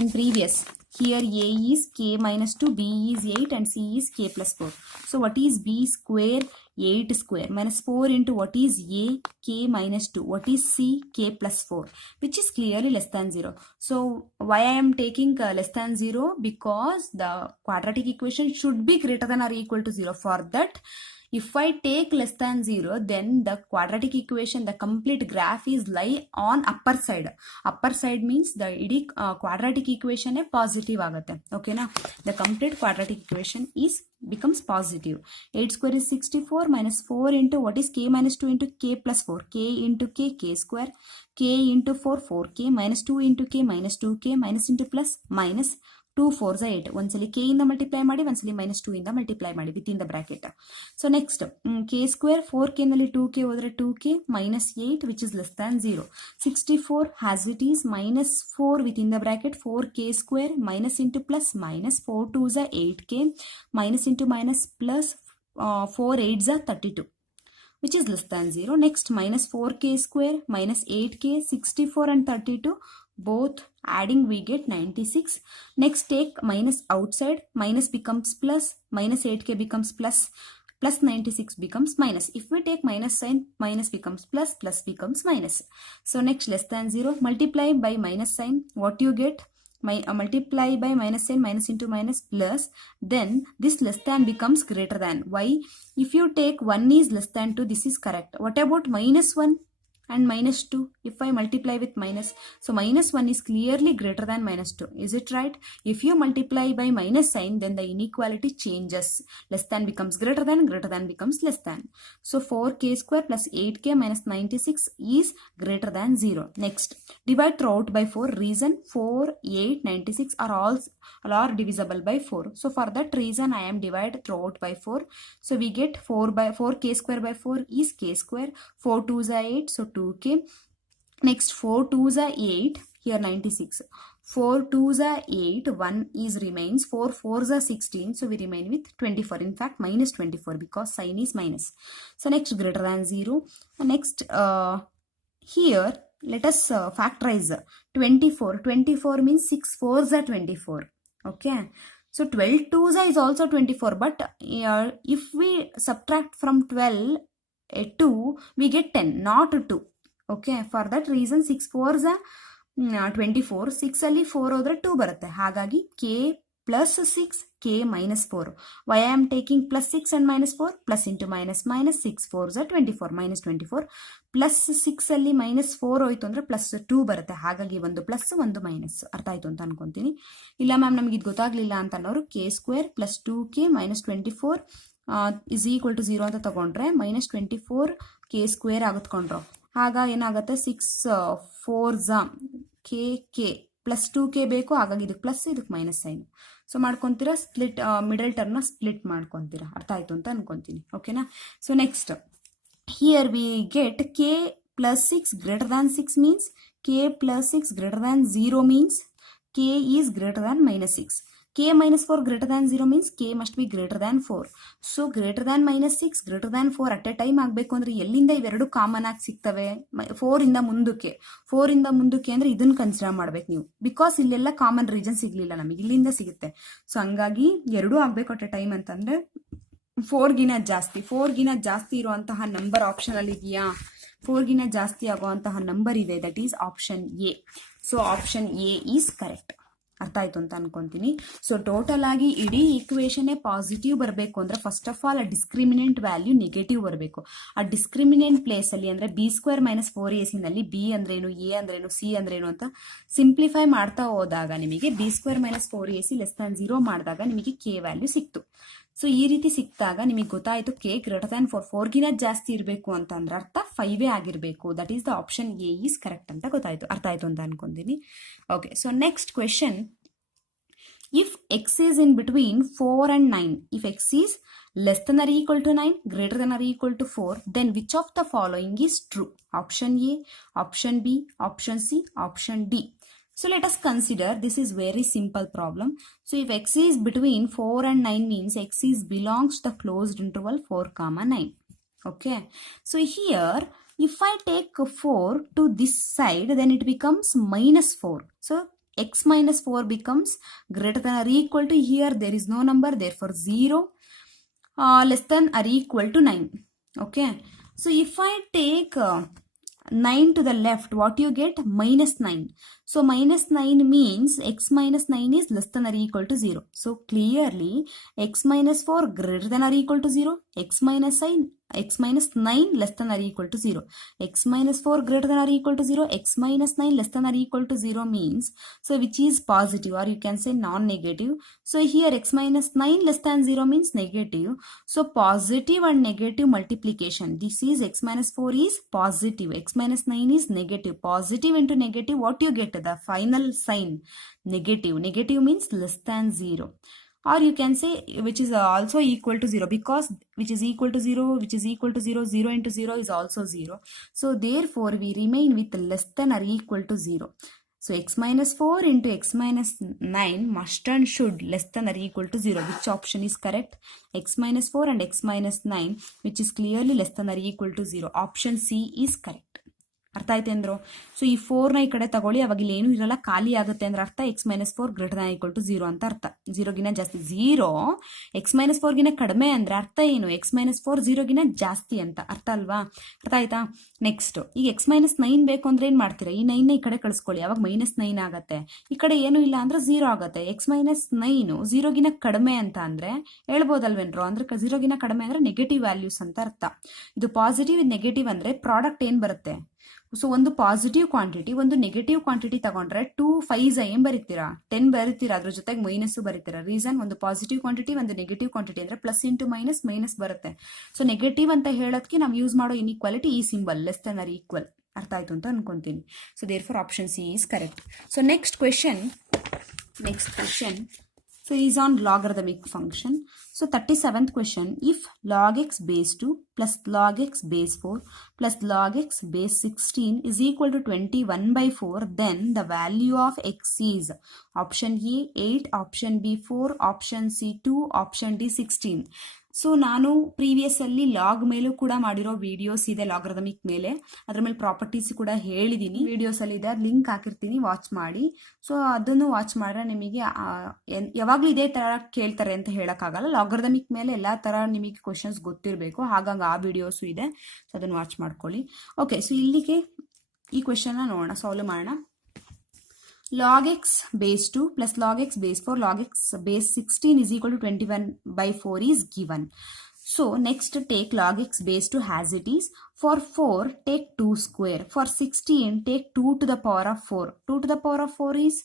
In previous Here A is k minus 2, B is 8 and C is k plus 4. So what is B square? 8 square minus 4 into what is A? K minus 2. What is C? K plus 4, which is clearly less than 0. So why I am taking less than 0? Because the quadratic equation should be greater than or equal to 0. For that, if I take less than 0, then the quadratic equation, the complete graph is lie on upper side. Upper side means the quadratic equation is positive agate. Okay na? The complete quadratic equation becomes positive. 8 square is 64 minus 4 into what is k minus 2 into k plus 4. K into k square. K into 4, 4k minus 2 into k minus 2k minus into plus minus 2 4s 8. ಒಂದ್ಸಲಿ k ಇಂದ ಮಲ್ಟಿಪ್ಲೈ ಮಾಡಿ, ಒಂದ್ಸಲಿ minus 2 ಇಂದ ಮಲ್ಟಿಪ್ಲೈ ಮಾಡಿ within the bracket. So next, k square 4k ನಲ್ಲಿ 2k ಹೋದ್ರೆ 2k minus 8 which is less than 0. 64 as it is minus 4 within the bracket 4k square minus into plus minus 4 2s 8k minus into minus plus 4 8s 32. Which is less than 0. Next, minus 4k square minus 8k, 64 and 32, both adding we get 96. Next, take minus outside, minus becomes plus, minus 8k becomes plus, plus 96 becomes minus. If we take minus sign, minus becomes plus, plus becomes minus. So next, less than 0, multiply by minus sign, what you get? Multiply by minus sign, minus into minus plus, then this less than becomes greater than. Why? If you take 1 is less than 2, this is correct. What about minus 1 and minus 2? If I multiply with minus, so minus 1 is clearly greater than minus 2. Is it right? If you multiply by minus sign, then the inequality changes. Less than becomes greater than becomes less than. So 4k square plus 8k minus 96 is greater than 0. Next, divide throughout by 4. Reason 4, 8, 96 are all divisible by 4. So for that reason, I am divide throughout by 4. So we get 4k square by 4 is k square. 4 2s are 8, so 2k. Next, 4 2s are 8, here 96. 4 2s are 8, 1 is remains, 4 4s are 16, so we remain with 24. In fact, minus 24 because sign is minus. So next, greater than 0. Next, here, let us factorize 24. 24 means 6 4s are 24. Okay. So 12 2s is also 24, but if we subtract from 12, 2, we get 10, not 2. Okay, for that reason 6 4s are 24. 6 ಅಲ್ಲಿ 4 ಹೋದ್ರೆ 2 ಬರುತ್ತೆ. ಹಾಗಾಗಿ k plus 6, k minus 4. Why I am taking plus 6 and minus 4? Plus into minus minus 6 4s are 24, minus 24. Plus 6 ಅಲ್ಲಿ minus 4 ಹೋಯ್ತು ಅಂದ್ರೆ plus 2 ಬರುತ್ತೆ. ಹಾಗಾಗಿ ಒಂದು ಪ್ಲಸ್ ಒಂದು ಮೈನಸ್. ಅರ್ಥ ಆಯ್ತು ಅಂತ ಅನ್ಕೊಂತೀನಿ. ಇಲ್ಲ ಮ್ಯಾಮ್ ನಮ್ಗೆ ಇದು ಗೊತ್ತಾಗ್ಲಿಲ್ಲ ಅಂತ ಅನ್ನೋರು k square plus 2k minus 24 is equal to 0 ಅಂತ ತಗೊಂಡ್ರೆ minus 24 k square ಆಗುತ್ಕೊಂಡ್ರು. ಆಗ ಏನಾಗುತ್ತೆ 6 4s k ಪ್ಲಸ್ 2k ಬೇಕು. ಹಾಗಾಗಿ ಇದಕ್ಕೆ ಪ್ಲಸ್ ಇದಕ್ಕೆ ಮೈನಸ್ ಸೈನ್. ಸೊ ಮಾಡ್ಕೊಂತೀರಾ, ಸ್ಪ್ಲಿಟ್ ಮಿಡಲ್ ಟರ್ಮ್ನ ಸ್ಪ್ಲಿಟ್ ಮಾಡ್ಕೊಂತೀರಾ. ಅರ್ಥ ಆಯ್ತು ಅಂತ ಅನ್ಕೊಂತೀನಿ. ಓಕೆನಾ? So next, here we get k plus 6 greater than 6 means k plus 6 greater than 0 means k is greater than minus 6. k minus 4 greater than 0 means k must be greater than 4. So greater than minus 6, greater than 4 at a time ಆಗಬೇಕು ಅಂದ್ರೆ ಎಲ್ಲಿಂದ ಇವೆರಡು ಕಾಮನ್ ಆಗಿ ಸಿಗ್ತವೆ? 4 ಇಂದ ಮುಂದಕ್ಕೆ. 4 ಇಂದ ಮುಂದಕ್ಕೆ ಅಂದ್ರೆ ಇದನ್ನ ಕನ್ಸಿಡರ್ ಮಾಡ್ಬೇಕು ನೀವು. ಬಿಕಾಸ್ ಇಲ್ಲೆಲ್ಲ ಕಾಮನ್ ರೀಜನ್ ಸಿಗ್ಲಿಲ್ಲ ನಮಗೆ, ಇಲ್ಲಿಂದ ಸಿಗುತ್ತೆ. ಸೊ ಹಂಗಾಗಿ ಎರಡೂ ಆಗ್ಬೇಕು ಅಟ್ ಎ ಟೈಮ್ ಅಂತಂದ್ರೆ 4 ಗಿನ ಜಾಸ್ತಿ ಇರುವಂತಹ ನಂಬರ್ ಆಪ್ಷನ್ ಅಲ್ಲಿ ಇದೆಯಾ? 4 ಗಿನ ಜಾಸ್ತಿ ಆಗುವಂತಹ ನಂಬರ್ ಇದೆ, that is option A. So option A is correct. ಅರ್ಥ ಆಯ್ತು ಅಂತ ಅನ್ಕೊಂತೀನಿ. ಸೊ ಟೋಟಲ್ ಆಗಿ ಇಡೀ ಈಕ್ವೇಶನ್ ಪಾಸಿಟಿವ್ ಬರಬೇಕು ಅಂದ್ರೆ ಫಸ್ಟ್ ಆಫ್ ಆಲ್ ಆ ಡಿಸ್ಕ್ರಿಮಿನೆಂಟ್ ವ್ಯಾಲ್ಯೂ ನೆಗೆಟಿವ್ ಬರಬೇಕು. ಆ ಡಿಸ್ಕ್ರಿಮಿನೆಂಟ್ ಪ್ಲೇಸ್ ಅಲ್ಲಿ ಅಂದ್ರೆ ಬಿ ಸ್ಕ್ವೇರ್ ಮೈನಸ್ 4ac ನಲ್ಲಿ ಬಿ ಅಂದ್ರೇನು, ಎ ಅಂದ್ರೇನು, ಸಿ ಅಂದ್ರೇನು ಅಂತ ಸಿಂಪ್ಲಿಫೈ ಮಾಡ್ತಾ ಹೋದಾಗ ನಿಮಗೆ B square minus 4ac less than 0 ಮಾಡಿದಾಗ ನಿಮಗೆ ಕೆ ವ್ಯಾಲ್ಯೂ ಸಿಕ್ತು. ಸೊ ಈ ರೀತಿ ಸಿಕ್ತಾಗ ನಿಮಗೆ ಗೊತ್ತಾಯ್ತು ಕೆ ಗ್ರೇಟರ್ ದ್ಯಾನ್ 4 ಗಿನ ಜಾಸ್ತಿ ಇರಬೇಕು ಅಂತ ಅಂದ್ರೆ ಅರ್ಥ 5 ಆಗಿರಬೇಕು. That is the option A is correct ಅಂತ ಗೊತ್ತಾಯ್ತು. ಅರ್ಥ ಆಯ್ತು ಅಂತ ಅನ್ಕೊಂತೀನಿ. Okay, so next question, if x is in between 4 and 9, if x is less than or equal to 9, greater than or equal to 4, then which of the following is true? Option A, option B, option C, option D. So let us consider, this is very simple problem. So if x is between 4 and 9 means x is belongs to the closed interval 4, 9. Okay. So here, if I take 4 to this side, then it becomes minus 4. So x minus 4 becomes greater than or equal to, here there is no number, therefore 0, less than or equal to 9. Okay, so if I take 9 to the left, what you get? Minus 9. So minus 9 means x minus 9 is less than or equal to 0. So clearly x minus 4 greater than or equal to 0, x minus 9 less than or equal to 0, x minus 4 greater than or equal to 0, x minus 9 less than or equal to 0 means, so which is positive, or you can say non-negative. So here x minus 9 less than 0 means negative. So positive and negative multiplication, this is x minus 4 is positive, x minus 9 is negative. Positive into negative, what you get? The final sign negative. Negative means less than 0. Or you can say which is also equal to 0, because which is equal to 0, which is equal to 0, 0 into 0 is also 0. So therefore we remain with less than or equal to 0. So x minus 4 into x minus 9 must and should less than or equal to 0. Which option is correct? X minus 4 and x minus 9, which is clearly less than or equal to 0. Option C is correct. ಅರ್ಥ ಆಯ್ತು ಅಂದ್ರು. ಸೊ ಈ 4ನ ಈ ಕಡೆ ತಗೊಳ್ಳಿ, ಅವಾಗ ಇಲ್ಲಿ ಏನು ಇರಲ್ಲ, ಖಾಲಿ ಆಗುತ್ತೆ ಅಂದ್ರೆ ಅರ್ಥ x minus 4 greater than equal to 0 ಅಂತ ಅರ್ಥ. 0ಗಿನ ಜಾಸ್ತಿ. 0 x minus 4ಗಿನ ಕಡಿಮೆ ಅಂದ್ರೆ ಅರ್ಥ ಏನು? x minus 4 0ಗಿನ ಜಾಸ್ತಿ ಅಂತ ಅರ್ಥ ಅಲ್ವಾ? ಅರ್ಥ ಆಯ್ತಾ? ನೆಕ್ಸ್ಟ್, ಈಗ x minus 9 ಬೇಕು ಅಂದ್ರೆ ಏನ್ ಮಾಡ್ತೀರಾ? ಈ 9ನ ಈ ಕಡೆ ಕಳಿಸ್ಕೊಳ್ಳಿ, ಅವಾಗ minus 9 ಆಗತ್ತೆ. ಈ ಕಡೆ ಏನು ಇಲ್ಲ ಅಂದ್ರೆ 0 ಆಗತ್ತೆ. x minus 9 0ಗಿನ ಕಡಿಮೆ ಅಂತ ಅಂದ್ರೆ ಹೇಳ್ಬೋದಲ್ವೇನ್ರು? ಅಂದ್ರೆ 0ಗಿನ ಕಡಿಮೆ ಅಂದ್ರೆ ನೆಗೆಟಿವ್ ವ್ಯಾಲ್ಯೂಸ್ ಅಂತ ಅರ್ಥ. ಇದು ಪಾಸಿಟಿವ್, ಇದು ನೆಗೆಟಿವ್ ಅಂದ್ರೆ ಪ್ರಾಡಕ್ಟ್ ಏನ್ ಬರುತ್ತೆ? ಸೊ ಒಂದು ಪಾಸಿಟಿವ್ ಕ್ವಾಂಟಿಟಿ, ಒಂದು ನೆಗೆಟಿವ್ ಕ್ವಾಂಟಿಟಿ ತಗೊಂಡ್ರೆ 2 5 ಏನ್ ಬರೀತೀರಾ? 10 ಬರೀತೀರಾ, ಅದ್ರ ಜೊತೆಗೆ ಮೈನಸ್ ಬರೀತೀರಾ. ರೀಸನ್, ಒಂದು ಪಾಸಿಟಿವ್ ಕ್ವಾಂಟಿಟಿ ಒಂದು ನೆಗೆಟಿವ್ ಕ್ವಾಂಟಿಟಿ ಅಂದ್ರೆ ಪ್ಲಸ್ ಇಂಟು ಮೈನಸ್ ಮೈನಸ್ ಬರುತ್ತೆ. ಸೊ ನೆಗೆಟಿವ್ ಅಂತ ಹೇಳೋದಕ್ಕೆ ನಾವು ಯೂಸ್ ಮಾಡೋ ಇನ್ಇಕ್ವಾಲಿಟಿ ಈ symbol, less than or equal. ಅರ್ಥ ಆಯ್ತು ಅಂತ ಅನ್ಕೊಂತೀನಿ. So therefore option C is correct. So next question so is on logarithmic function. So 37th question, if log x base 2 plus log x base 4 plus log x base 16 is equal to 21 by 4, then the value of x is option A 8, option B 4, option C 2, option D 16. ಸೊ ನಾನು ಪ್ರೀವಿಯಸ್ ಅಲ್ಲಿ ಲಾಗ್ ಮೇಲೂ ಕೂಡ ಮಾಡಿರೋ ವಿಡಿಯೋಸ್ ಇದೆ, ಲಾಗರಿಥಮಿಕ್ ಮೇಲೆ, ಅದ್ರ ಮೇಲೆ ಪ್ರಾಪರ್ಟೀಸ್ ಕೂಡ ಹೇಳಿದ್ದೀನಿ, ವಿಡಿಯೋಸ್ ಅಲ್ಲಿ ಇದೆ, ಲಿಂಕ್ ಹಾಕಿರ್ತೀನಿ, ವಾಚ್ ಮಾಡಿ. ಸೊ ಅದನ್ನು ವಾಚ್ ಮಾಡ್ರೆ ನಿಮಗೆ ಯಾವಾಗ್ಲೂ ಇದೇ ತರ ಕೇಳ್ತಾರೆ ಅಂತ ಹೇಳಕ್ಕಾಗಲ್ಲ. ಲಾಗರಿಥಮಿಕ್ ಮೇಲೆ ಎಲ್ಲಾ ತರ ನಿಮಗೆ ಕ್ವಶನ್ಸ್ ಗೊತ್ತಿರಬೇಕು, ಹಾಗಾಗಿ ಆ ವಿಡಿಯೋಸು ಇದೆ, ಸೊ ಅದನ್ನು ವಾಚ್ ಮಾಡ್ಕೊಳ್ಳಿ. ಓಕೆ, ಸೊ ಇಲ್ಲಿಗೆ ಈ ಕ್ವೆಶನ್ ನೋಡೋಣ, ಸಾಲ್ವ್ ಮಾಡೋಣ. log x base 2 plus log x base 4 log x base 16 is equal to 21 by 4 is given. So next take log x base 2 as it is. For 4 take 2 square. For 16 take 2 to the power of 4. 2 to the power of 4 is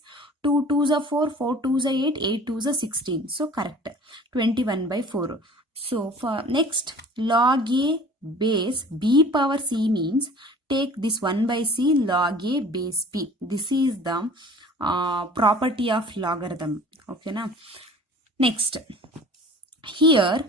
2 2s are 4, 4 2s are 8, 8 2s are 16. So correct, 21 by 4. So for next, log a base b power c means take this 1 by c log a base p. This is the property of logarithm. Okay na? Next, here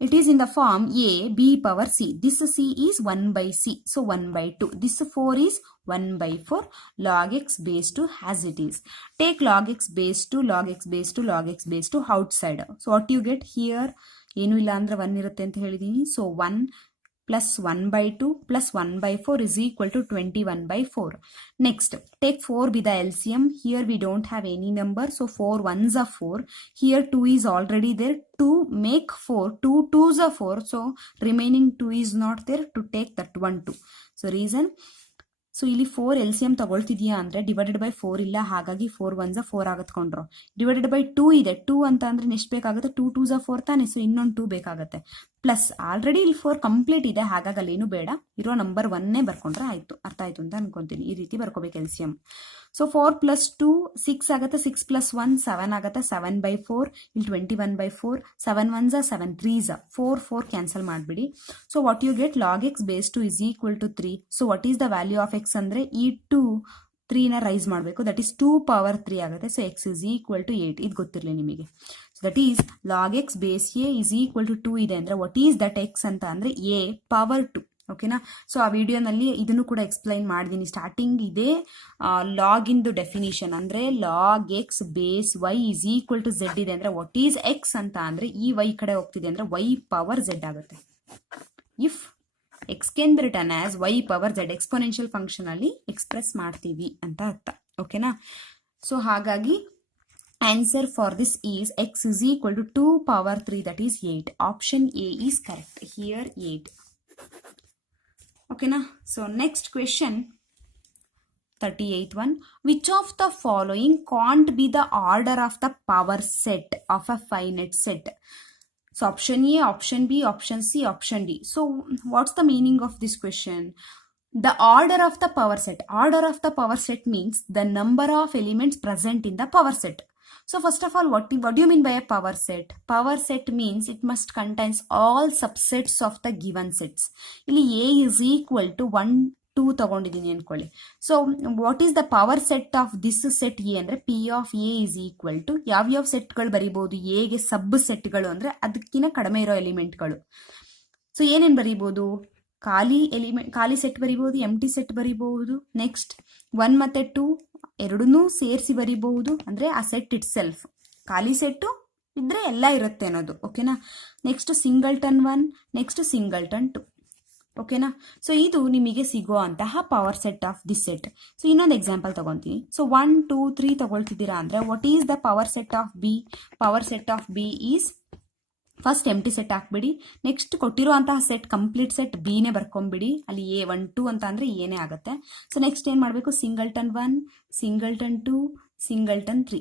it is in the form a b power c. This c is 1 by c, so 1 by 2. This 4 is 1 by 4. Log x base 2 as it is. Take log x base 2 log x base 2 log x base 2 outside. So what you get here, ಏನು ಇಲ್ಲ ಅಂದ್ರೆ 1 ಇರುತ್ತೆ ಅಂತ ಹೇಳಿದೀನಿ. ಸೊ 1 plus 1 by 2 plus 1 by 4 is equal to 21 by 4. Next, take 4 be the LCM. Here we don't have any number, so 4 1s are 4. Here 2 is already there. 2 make 4. 2 2s are 4. So remaining 2 is not there. To take that 1 2. So reason, so ಇಲ್ಲಿ 4 LCM ತಗೊಳ್ತಿದ್ಯಾ ಅಂದ್ರೆ divided by 4 ಇಲ್ಲ, ಹಾಗಾಗಿ 4 1s 4 ಆಗತ್ಕೊಂಡ್ರು. Divided by 2 ಇದೆ, 2 ಅಂತ ಅಂದ್ರೆ ಎಷ್ಟು ಬೇಕಾಗುತ್ತೆ? 2 2s 4 ತಾನೆ, ಸೊ ಇನ್ನೊಂದು 2 ಬೇಕಾಗುತ್ತೆ. ಪ್ಲಸ್ ಆಲ್ರೆಡಿ ಇಲ್ಲಿ 4 ಕಂಪ್ಲೀಟ್ ಇದೆ, ಹಾಗಾಗಿ ಅಲ್ಲಿ ಏನು ಬೇಡ, ಇರೋ ನಂಬರ್ 1 ಬರ್ಕೊಂಡ್ರೆ ಆಯ್ತು. ಅರ್ಥ ಆಯ್ತು ಅಂತ ಅನ್ಕೊಂತೀನಿ. ಈ ರೀತಿ ಬರ್ಕೋಬೇಕು LCM. ಸೊ 4 ಪ್ಲಸ್ 2 6 ಆಗುತ್ತೆ, 6 ಪ್ಲಸ್ 1 7 ಆಗುತ್ತೆ, 7 by 4, ಇಲ್ಲಿ 21 by 4, 7 1s 7 3s 4 4 ಕ್ಯಾನ್ಸಲ್ ಮಾಡಿಬಿಡಿ. So what you get, log x base 2 is equal to 3. So what is the value of x ಅಂದ್ರೆ ಈ 2 3ನ ರೈಸ್ ಮಾಡಬೇಕು, ದಟ್ ಈಸ್ 2 power 3 ಆಗುತ್ತೆ. So x is equal to 8. ಇದು ಗೊತ್ತಿರಲಿ ನಿಮಗೆ. So that is log x base a is equal to 2 ಇದೆ ಅಂದ್ರೆ ವಾಟ್ ಈಸ್ ದಟ್ ಎಕ್ಸ್ ಅಂತ ಅಂದ್ರೆ ಎ ಪವರ್ 2. ಓಕೆನಾ? ಸೊ ಆ ವಿಡಿಯೋನಲ್ಲಿ ಇದನ್ನು ಕೂಡ ಎಕ್ಸ್ಪ್ಲೈನ್ ಮಾಡಿದ್ದೀನಿ. ಸ್ಟಾರ್ಟಿಂಗ್ ಇದೆ ಲಾಗ್ ಇಂದು ಡೆಫಿನಿಷನ್ ಅಂದ್ರೆ log x base y is equal to z ಇದೆ ಅಂದ್ರೆ ವಾಟ್ ಈಸ್ ಎಕ್ಸ್ ಅಂತ ಅಂದ್ರೆ ಈ ವೈ ಕಡೆ ಹೋಗ್ತಿದೆ ಅಂದ್ರೆ ವೈ ಪವರ್ ಝೆಡ್ ಆಗುತ್ತೆ. If x can be return as y power z, exponential function ಅಲ್ಲಿ ಎಕ್ಸ್ಪ್ರೆಸ್ ಮಾಡ್ತೀವಿ ಅಂತ ಅರ್ಥ. ಓಕೆನಾ? ಸೊ ಹಾಗಾಗಿ answer for this is x is equal to 2 power 3, that is 8. Option A is correct. Here 8. Okay na. So next question, 38th one. Which of the following can't be the order of the power set of a finite set? So option A, option B, option C, option D. So what's the meaning of this question? The order of the power set. Order of the power set means the number of elements present in the power set. So first of all, what do you mean by a power set? Power set means it must contains all subsets of the given sets. ಇಲ್ಲಿ A is equal to 1, 2 ತಗೊಂಡಿದ್ದೀನಿ ಅನ್ಕೊಳ್ಳಿ. So what is the power set of this set A ಅಂದರೆ P of A is equal to ಯಾವ್ಯಾವ ಸೆಟ್ಗಳು ಬರೀಬಹುದು? ಎಗೆ ಸಬ್ ಸೆಟ್ಗಳು ಅಂದರೆ ಅದಕ್ಕಿಂತ ಕಡಿಮೆ ಇರೋ ಎಲಿಮೆಂಟ್ಗಳು. ಸೊ ಏನೇನು ಬರೀಬಹುದು? ಖಾಲಿ ಸೆಟ್ ಬರೀಬಹುದು, ಎಂಟಿ ಸೆಟ್ ಬರೀಬಹುದು. ನೆಕ್ಸ್ಟ್ 1 ಮತ್ತು 2 ಎರಡನ್ನೂ ಸೇರಿಸಿ ಬರೀಬಹುದು, ಅಂದರೆ ಆ ಸೆಟ್ ಇಟ್ ಸೆಲ್ಫ್. ಖಾಲಿ ಸೆಟ್ಟು ಇದ್ರೆ ಎಲ್ಲ ಇರುತ್ತೆ ಅನ್ನೋದು. ಓಕೆನಾ. Next singleton 1, next singleton 2. ಓಕೆನಾ. ಸೊ ಇದು ನಿಮಗೆ ಸಿಗೋ ಅಂತಹ power set of this set. So ಇನ್ನೊಂದು ಎಕ್ಸಾಂಪಲ್ ತಗೊಂತೀನಿ. ಸೊ 1, 2, 3 ತಗೊಳ್ತಿದ್ದೀರಾ ಅಂದರೆ what is the power set of B? Power set of B is first empty set ಹಾಕ್ಬಿಡಿ. ನೆಕ್ಸ್ಟ್ ಕೊಟ್ಟಿರೋ ಅಂತಹ ಸೆಟ್ ಕಂಪ್ಲೀಟ್ ಸೆಟ್ ಬಿನೇ ಬರ್ಕೊಂಬಿಡಿ. ಅಲ್ಲಿ ಎ 1, 2 ಅಂತ ಅಂದರೆ ಏನೇ ಆಗುತ್ತೆ. ಸೊ ನೆಕ್ಸ್ಟ್ ಏನು ಮಾಡಬೇಕು? ಸಿಂಗಲ್ಟನ್ 1, ಸಿಂಗಲ್ಟನ್ 2, ಸಿಂಗಲ್ಟನ್ 3.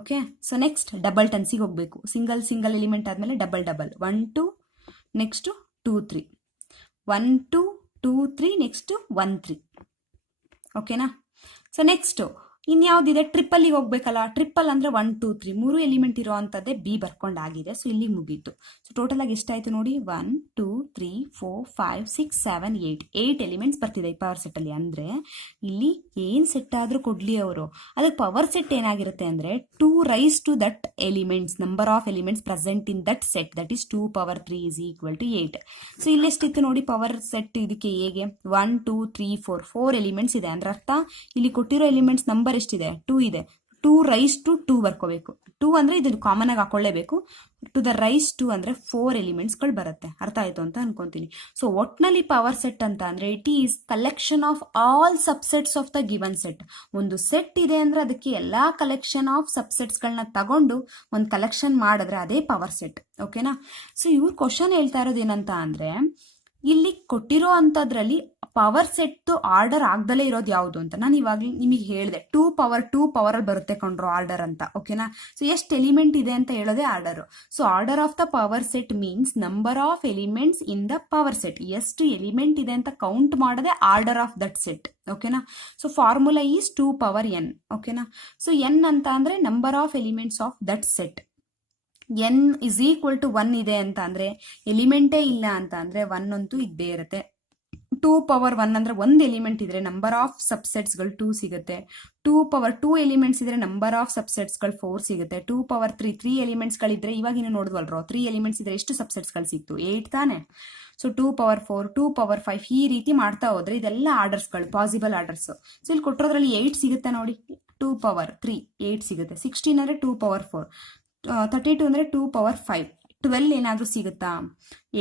ಓಕೆ. ಸೊ ನೆಕ್ಸ್ಟ್ ಡಬಲ್ ಟನ್ಸಿಗೆ ಹೋಗಬೇಕು. ಸಿಂಗಲ್ ಎಲಿಮೆಂಟ್ ಆದಮೇಲೆ ಡಬಲ್ 1, 2, ನೆಕ್ಸ್ಟು 2, 3. 1, 2, 2, 3, ನೆಕ್ಸ್ಟು 1, 3. ಓಕೆನಾ. ಸೊ ನೆಕ್ಸ್ಟು ಇನ್ಯಾವುದಿದೆ? ಟ್ರಿಪ್ಪಲ್ಲಿಗೆ ಹೋಗ್ಬೇಕಲ್ಲ. ಟ್ರಿಪ್ಪಲ್ ಅಂದರೆ 1, 2, 3 3 ಎಲಿಮೆಂಟ್ ಇರೋ ಅಂಥದ್ದೇ ಬಿ ಬರ್ಕೊಂಡಾಗಿದೆ. ಸೊ ಇಲ್ಲಿಗೆ ಮುಗೀತು. ಸೊ ಟೋಟಲ್ ಆಗಿ ಎಷ್ಟಾಯಿತು ನೋಡಿ? 1, 2, 3, 4, 5, 6, 7, 8 ಎಲಿಮೆಂಟ್ಸ್ ಬರ್ತಿದೆ ಈ ಪವರ್ ಸೆಟ್ಟಲ್ಲಿ. ಅಂದರೆ ಇಲ್ಲಿ ಏನು ಸೆಟ್ ಆದರೂ ಕೊಡಲಿ ಅವರು, ಅದಕ್ಕೆ ಪವರ್ ಸೆಟ್ ಏನಾಗಿರುತ್ತೆ ಅಂದರೆ 2 raise to that elements, number of elements present in that set, that is 2 power 3 is equal to 8. So ಇಲ್ಲೆಷ್ಟಿತ್ತು ನೋಡಿ ಪವರ್ ಸೆಟ್ ಇದಕ್ಕೆ ಎಗೆ? 1, 2, 3, 4 ಎಲಿಮೆಂಟ್ಸ್ ಇದೆ. ಅಂದ್ರೆ ಅರ್ಥ ಇಲ್ಲಿ ಕೊಟ್ಟಿರೋ ಎಲಿಮೆಂಟ್ಸ್ ನಂಬರ್ ಎಷ್ಟಿದೆ? 2 ಇದೆ. 2 ರೈಸ್ ಟು 2 ಬರ್ಕೋಬೇಕು. 2 ಅಂದರೆ ಇದನ್ನು ಕಾಮನ್ ಆಗಿ ಹಾಕೊಳ್ಳೇಬೇಕು. ಟು ದ ರೈಸ್ 2 ಅಂದರೆ 4 ಎಲಿಮೆಂಟ್ಸ್ಗಳು ಬರುತ್ತೆ. ಅರ್ಥ ಆಯಿತು ಅಂತ ಅನ್ಕೊಂತೀನಿ. ಸೊ ಒಟ್ನಲ್ಲಿ ಪವರ್ ಸೆಟ್ ಅಂತ ಅಂದರೆ it is collection of all subsets of the given set. ಒಂದು ಸೆಟ್ ಇದೆ ಅಂದರೆ ಅದಕ್ಕೆ ಎಲ್ಲ ಕಲೆಕ್ಷನ್ ಆಫ್ ಸಬ್ಸೆಟ್ಸ್ಗಳನ್ನ ತಗೊಂಡು ಒಂದು ಕಲೆಕ್ಷನ್ ಮಾಡಿದ್ರೆ ಅದೇ ಪವರ್ ಸೆಟ್. ಓಕೆನಾ. ಸೊ ಇವ್ರು ಕ್ವಶನ್ ಹೇಳ್ತಾ ಇರೋದು ಏನಂತ ಅಂದರೆ ಇಲ್ಲಿ ಕೊಟ್ಟಿರೋ ಅಂಥದ್ರಲ್ಲಿ ಪವರ್ ಸೆಟ್ ಆರ್ಡರ್ ಆಗ್ದಲೇ ಇರೋದು ಯಾವುದು ಅಂತ ನಾನು ಇವಾಗ ನಿಮಗೆ ಹೇಳಿದೆ. 2 ಪವರ್ ಬರುತ್ತೆ ಕೊಂಡ್ರು ಆರ್ಡರ್ ಅಂತ. ಓಕೆನಾ. ಸೊ ಎಷ್ಟು ಎಲಿಮೆಂಟ್ ಇದೆ ಅಂತ ಹೇಳೋದೇ order. So order of the power set means number of elements in the power set. ಎಷ್ಟು ಎಲಿಮೆಂಟ್ ಇದೆ ಅಂತ ಕೌಂಟ್ ಮಾಡೋದೇ ಆರ್ಡರ್ ಆಫ್ ದಟ್ ಸೆಟ್. ಓಕೆನಾ. So formula is 2 power n. ಓಕೆನಾ. ಸೊ n ಅಂತ ಅಂದರೆ number of elements of that set. n is equal to 1 ಇದೆ ಅಂತ ಅಂದರೆ ಎಲಿಮೆಂಟೇ ಇಲ್ಲ ಅಂತ ಅಂದರೆ 1 ಅಂತೂ ಇದ್ದೇ ಇರುತ್ತೆ. 2 power 1 ಅಂದರೆ ಒಂದು ಎಲಿಮೆಂಟ್ ಇದ್ರೆ ನಂಬರ್ ಆಫ್ ಸಬ್ಸೆಟ್ಸ್ಗಳು 2 ಸಿಗುತ್ತೆ. 2 power 2 ಎಲಿಮೆಂಟ್ಸ್ ಇದ್ರೆ ನಂಬರ್ ಆಫ್ ಸಬ್ಸೆಟ್ಸ್ಗಳು 4 ಸಿಗುತ್ತೆ. 2 power 3 ಎಲಿಮೆಂಟ್ಸ್ಗಳಿದ್ರೆ ಇವಾಗಿನ ನೋಡಿದ್ವಲ್ರೋ 3 ಎಲಿಮೆಂಟ್ಸ್ ಇದ್ರೆ ಎಷ್ಟು ಸಬ್ಸೆಟ್ಸ್ಗಳು ಸಿಕ್ತು? 8 ತಾನೆ. ಸೊ 2 power 4, 2 power 5 ಈ ರೀತಿ ಮಾಡ್ತಾ ಹೋದ್ರೆ ಇದೆಲ್ಲ ಆರ್ಡರ್ಸ್ಗಳು, ಪಾಸಿಬಲ್ ಆರ್ಡರ್ಸ್. ಸೊ ಇಲ್ಲಿ ಕೊಟ್ಟಿರೋದ್ರಲ್ಲಿ 8 ಸಿಗುತ್ತೆ ನೋಡಿ. 2 power 3 8 ಸಿಗುತ್ತೆ. 16 ಅಂದರೆ 2 power 4, 32 ಅಂದರೆ 2 power 5. 12 ಏನಾದರೂ ಸಿಗುತ್ತಾ?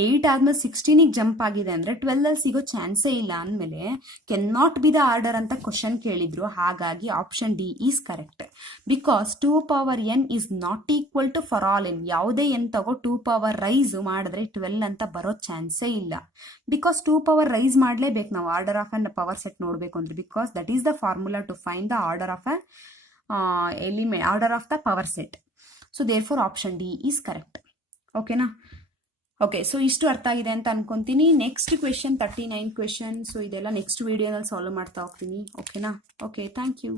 8 ಆದ್ಮೇಲೆ 16ಗೆ ಜಂಪ್ ಆಗಿದೆ ಅಂದರೆ 12 ಅಲ್ಲಿ ಸಿಗೋ ಚಾನ್ಸೇ ಇಲ್ಲ. ಅಂದಮೇಲೆ can not be the order ಅಂತ ಕ್ವಶನ್ ಕೇಳಿದ್ರು. ಹಾಗಾಗಿ option D is correct. Because 2 power n is not equal to for all n. ಯಾವುದೇ n ತಗೋ 2 power ರೈಸ್ ಮಾಡಿದ್ರೆ 12 ಅಂತ ಬರೋ ಚಾನ್ಸೇ ಇಲ್ಲ. ಬಿಕಾಸ್ 2 power ರೈಸ್ ಮಾಡಲೇಬೇಕು ನಾವು order of an power set ನೋಡಬೇಕು ಅಂದ್ರೆ. Because that is the formula to find the order of order of the power set. So therefore option D is correct. ಓಕೆನಾ. ಓಕೆ. ಸೊ ಇಷ್ಟು ಅರ್ಥ ಆಗಿದೆ ಅಂತ ಅನ್ಕೊಂತೀನಿ. Next question 39 question. ಸೊ ಇದೆಲ್ಲ next ವಿಡಿಯೋದಲ್ಲಿ ಸಾಲ್ವ್ ಮಾಡ್ತಾ ಹೋಗ್ತೀನಿ. ಓಕೆನಾ. ಓಕೆ. Thank you.